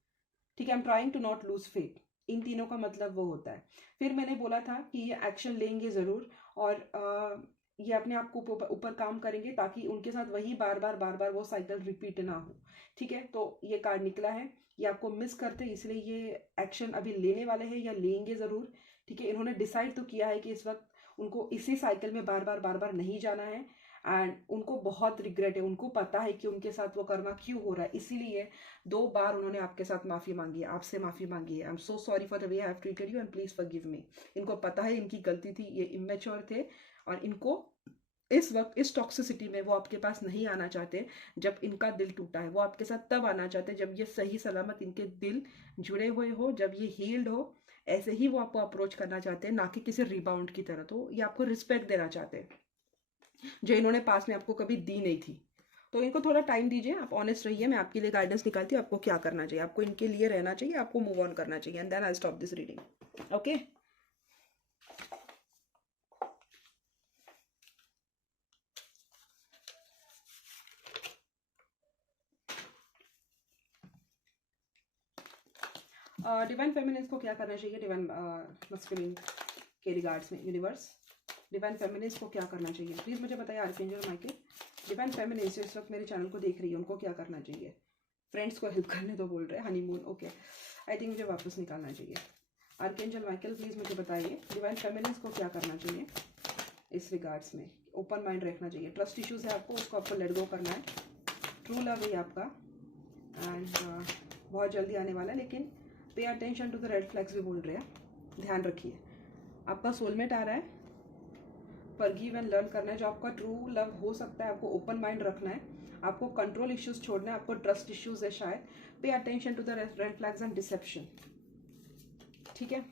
ठीक है, I am trying to not lose faith. इन तीनों का मतलब वो होता है। फिर मैंने बोला था कि ये एक्शन लेंगे ज़रूर, और ये अपने आप को ऊपर काम करेंगे, ताकि उनके साथ वही बार बार वो साइकिल रिपीट ना हो। ठीक है, तो ये कार्ड निकला है, ये आपको मिस करते, इसलिए ये एक्शन अभी लेने वाले हैं या लेंगे ज़रूर। ठीक है, इन्होंने डिसाइड तो किया है कि इस वक्त उनको इसी साइकिल में बार बार नहीं जाना है, एंड उनको बहुत रिग्रेट है। उनको पता है कि उनके साथ वो कर्मा क्यों हो रहा है, इसीलिए 2 बार उन्होंने आपके साथ माफ़ी मांगी है, आपसे माफ़ी मांगी है। I am so sorry for the way I have treated you and please forgive मी। इनको पता है इनकी गलती थी, ये इमेच्योर थे, और इनको इस वक्त इस टॉक्सिसिटी में वो आपके पास नहीं आना चाहते। जब इनका दिल टूटा है, वो आपके साथ तब आना चाहते हैं जब ये सही सलामत इनके दिल जुड़े हुए हो, जब ये हील्ड हो। ऐसे ही वो आपको अप्रोच करना चाहते हैं, ना कि किसी रिबाउंड की तरह। तो ये आपको रिस्पेक्ट देना चाहते हैं, जो इन्होंने पास में आपको कभी दी नहीं थी। तो इनको थोड़ा टाइम दीजिए, आप ऑनेस्ट रहिए। मैं आपके लिए गाइडेंस निकालती हूँ, आपको क्या करना चाहिए। आपको इनके लिए रहना चाहिए, आपको मूव ऑन करना चाहिए, and then I stop this reading. Okay, divine feminine को क्या करना चाहिए डिवाइन मस्कुलिन के रिगार्ड्स में? यूनिवर्स, डिवाइन फेमिनिन को क्या करना चाहिए? प्लीज़ मुझे बताइए आर्कएंजल माइकल, डिवाइन फेमिनिन जो इस वक्त मेरे चैनल को देख रही है उनको क्या करना चाहिए? फ्रेंड्स को हेल्प करने तो बोल रहे हैं, हनीमून, ओके, आई थिंक मुझे वापस निकालना चाहिए। आर्कएंजल माइकल प्लीज़ मुझे बताइए डिवाइन फेमिनिन को क्या करना चाहिए इस रिगार्ड्स में? ओपन माइंड रखना चाहिए, ट्रस्ट इश्यूज है आपको, उसको आपको लेट गो करना है, ट्रू लव है आपका एंड बहुत जल्दी आने वाला है, लेकिन pay attention to the red flags भी बोल रहे हैं, ध्यान रखिए। आपका सोलमेट आ रहा है, फॉरगिव एंड लर्न करना है, जो आपका ट्रू लव हो सकता है, आपको ओपन माइंड रखना है, आपको कंट्रोल इश्यूज छोड़ना है, आपको ट्रस्ट इश्यूज है शायद, pay attention to the red flags and deception, ठीक है।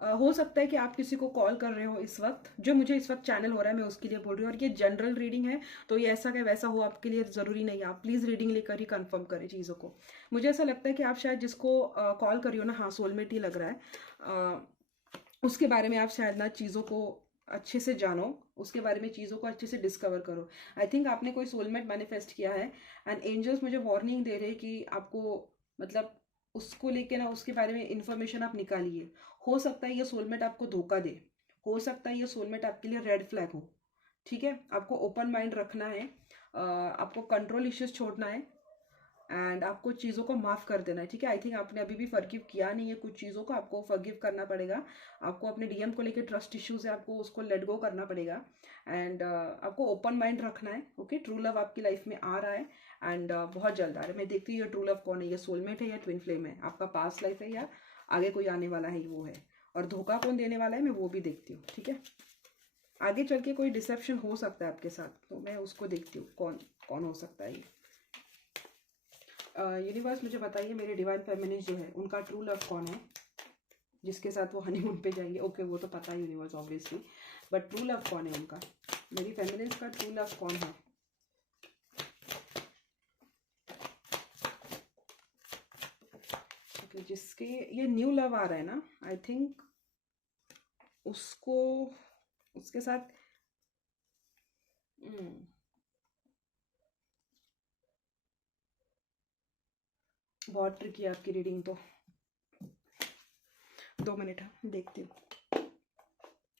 हो सकता है कि आप किसी को कॉल कर रहे हो इस वक्त, जो मुझे इस वक्त चैनल हो रहा है मैं उसके लिए बोल रही हूँ, और ये जनरल रीडिंग है, तो ये ऐसा कि वैसा हो आपके लिए ज़रूरी नहीं है, आप प्लीज़ रीडिंग लेकर ही कंफर्म करें चीज़ों को। मुझे ऐसा लगता है कि आप शायद जिसको कॉल कर रही हो ना, हाँ सोलमेट ही लग रहा है, उसके बारे में आप शायद ना चीज़ों को अच्छे से जानो, उसके बारे में चीज़ों को अच्छे से डिस्कवर करो। आई थिंक आपने कोई सोलमेट मैनिफेस्ट किया है एंड एंजल्स मुझे वार्निंग दे रहे हैं कि आपको मतलब उसको लेके ना उसके बारे में इंफॉर्मेशन आप निकालिए। हो सकता है ये सोलमेट आपको धोखा दे, हो सकता है ये सोलमेट आपके लिए रेड फ्लैग हो, ठीक है। आपको ओपन माइंड रखना है, आपको कंट्रोल इश्यूज छोड़ना है एंड आपको चीज़ों को माफ़ कर देना है, ठीक है। आई थिंक आपने अभी भी फॉरगिव किया नहीं है कुछ चीज़ों को, आपको फॉरगिव करना पड़ेगा। आपको अपने डीएम को लेकर ट्रस्ट इश्यूज है, आपको उसको लेट गो करना पड़ेगा एंड आपको ओपन माइंड रखना है, ओके। ट्रू लव आपकी लाइफ में आ रहा है एंड बहुत जल्द आ रहा है। मैं देखती हूँ ये ट्रू लव कौन है, ये सोलमेट है या ट्विन फ्लेम है, आपका पास्ट लाइफ है या आगे कोई आने वाला है वो है, और धोखा कौन देने वाला है मैं वो भी देखती हूँ, ठीक है। आगे चल के कोई डिसेप्शन हो सकता है आपके साथ, तो मैं उसको देखती हूँ कौन कौन हो सकता है ये। यूनिवर्स मुझे बताइए मेरे डिवाइन फेमिनिन जो है उनका ट्रू लव कौन है, जिसके साथ वो हनीमून पे जाएंगे? ओके वो तो पता है universe obviously, but true love कौन है उनका, मेरी फेमिनिन का ट्रू लव कौन है? ओके जिसके ये न्यू लव आ रहा है ना, आई थिंक उसको उसके साथ बहुत ट्रिकी है आपकी रीडिंग तो, 2 मिनट देखती हूँ।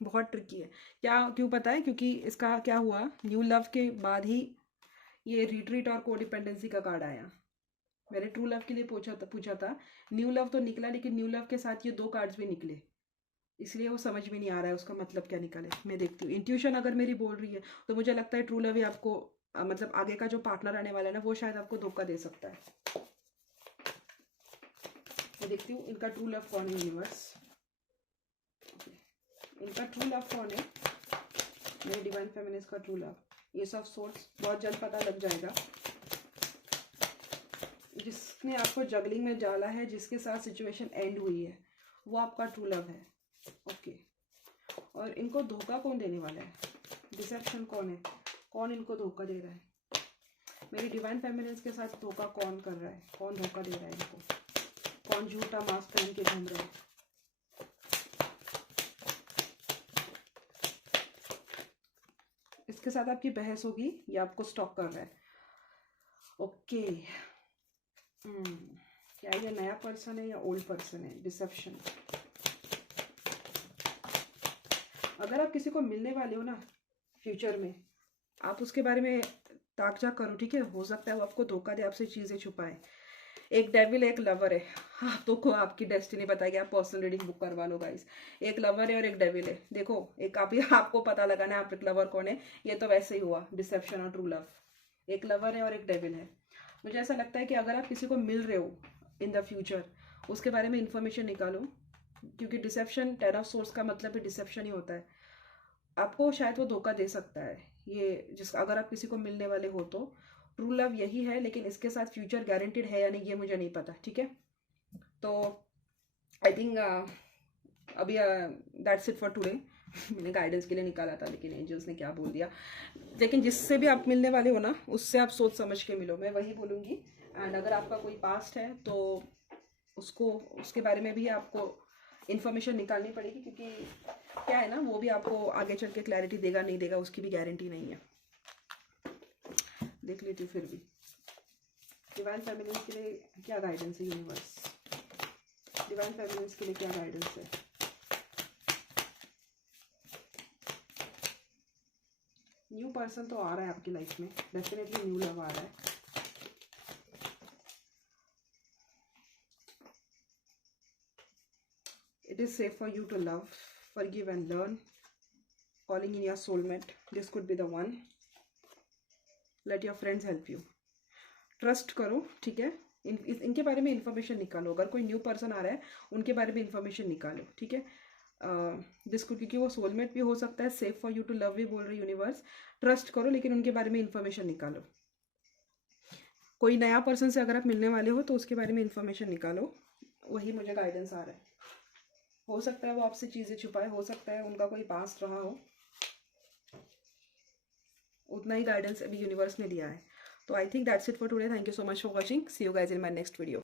बहुत ट्रिकी है, क्या क्यों पता है? क्योंकि इसका क्या हुआ, न्यू लव के बाद ही ये रिट्रीट और कोडिपेंडेंसी का कार्ड आया। मैंने ट्रू लव के लिए पूछा था, न्यू लव तो निकला, लेकिन न्यू लव के साथ ये 2 कार्ड्स भी निकले, इसलिए वो समझ में नहीं आ रहा है उसका मतलब क्या निकले। मैं देखती हूँ, इंट्यूशन अगर मेरी बोल रही है तो मुझे लगता है ट्रू लव ही आपको मतलब आगे का जो पार्टनर आने वाला है ना वो शायद आपको धोखा दे सकता है। मैं देखती हूँ इनका ट्रू लव कौन है यूनिवर्स, इनका ट्रू लव कौन है मेरे डिवाइन फेमिनिन का ट्रू लव। ये सब सोर्स बहुत जल्द पता लग जाएगा। जिसने आपको जगलिंग में डाला है, जिसके साथ सिचुएशन एंड हुई है, वो आपका ट्रू लव है, ओके। और इनको धोखा कौन देने वाला है, डिसेप्शन कौन है, कौन इनको धोखा दे रहा है? मेरी डिवाइन फेमिनिन के साथ धोखा कौन कर रहा है, कौन धोखा दे रहा है इनको, कौन झूठा मास्क पहन के घूम रहा है? इसके साथ आपकी बहस होगी या आपको स्टॉक कर रहा है, ओके। क्या ये नया पर्सन है या ओल्ड पर्सन है? डिसेप्शन। अगर आप किसी को मिलने वाले हो ना फ्यूचर में, आप उसके बारे में ताक झाक करो, ठीक है। हो सकता है वो आपको धोखा दे, आपसे चीज़ें छुपाए। एक डेविल है, एक लवर है, आप तो को आपकी डेस्टिनी बताएगी, आप पर्सनल रीडिंग बुक करवा लो गाइस। एक लवर है और एक डेविल है, देखो एक आप आपको पता लगाना है आप एक लवर कौन है। ये तो वैसे ही हुआ डिसेप्शन और ट्रू लव, एक लवर है और एक डेविल है। मुझे ऐसा लगता है कि अगर आप किसी को मिल रहे हो इन द फ्यूचर, उसके बारे में इंफॉर्मेशन निकालो, क्योंकि डिसेप्शन 10 ऑफ सोर्स का मतलब भी डिसेप्शन ही होता है। आपको शायद वो धोखा दे सकता है ये, जिस अगर आप किसी को मिलने वाले हो तो ट्रू लव यही है, लेकिन इसके साथ फ्यूचर गारंटीड है या नहीं ये मुझे नहीं पता, ठीक है। तो आई थिंक अभी दैट्स इट फॉर टुडे। मैंने गाइडेंस के लिए निकाला था, लेकिन एंजल्स ने क्या बोल दिया। लेकिन जिससे भी आप मिलने वाले हो ना, उससे आप सोच समझ के मिलो, मैं वही बोलूँगी। एंड अगर आपका कोई पास्ट है तो उसको उसके बारे में भी आपको इन्फॉर्मेशन निकालनी पड़ेगी, क्योंकि क्या है ना, वो भी आपको आगे चल के क्लैरिटी देगा नहीं देगा उसकी भी गारंटी नहीं है। देख लेती हूँ फिर भी डिवाइन फेमिनिन के लिए क्या गाइडेंस है यूनिवर्स। डिवाइन फेमिनिन्स के लिए क्या गाइडेंस है? न्यू पर्सन तो आ रहा है आपकी लाइफ में, डेफिनेटली न्यू लव आ रहा है। It is safe for you to love, forgive and learn. Calling in your soulmate. This could be the one. Let your friends help you. Trust करो, ठीक है? इनके बारे में इंफॉर्मेशन निकालो। अगर कोई न्यू पर्सन आ रहा है उनके बारे में इंफॉर्मेशन निकालो, ठीक है? जिसको, क्योंकि वो सोलमेट भी हो सकता है, safe for you to love भी बोल रही यूनिवर्स। ट्रस्ट करो, लेकिन उनके बारे में इंफॉर्मेशन निकालो। कोई नया पर्सन से अगर आप मिलने वाले हो तो उसके बारे में इंफॉर्मेशन निकालो, वही मुझे गाइडेंस आ रहा है। हो सकता है वो आपसे चीज़ें छुपाए, हो सकता है उनका कोई पास्ट रहा हो, उतना ही गाइडेंस अभी यूनिवर्स ने दिया है। तो I think that's it for today. Thank you so much for watching. See you guys in my next video.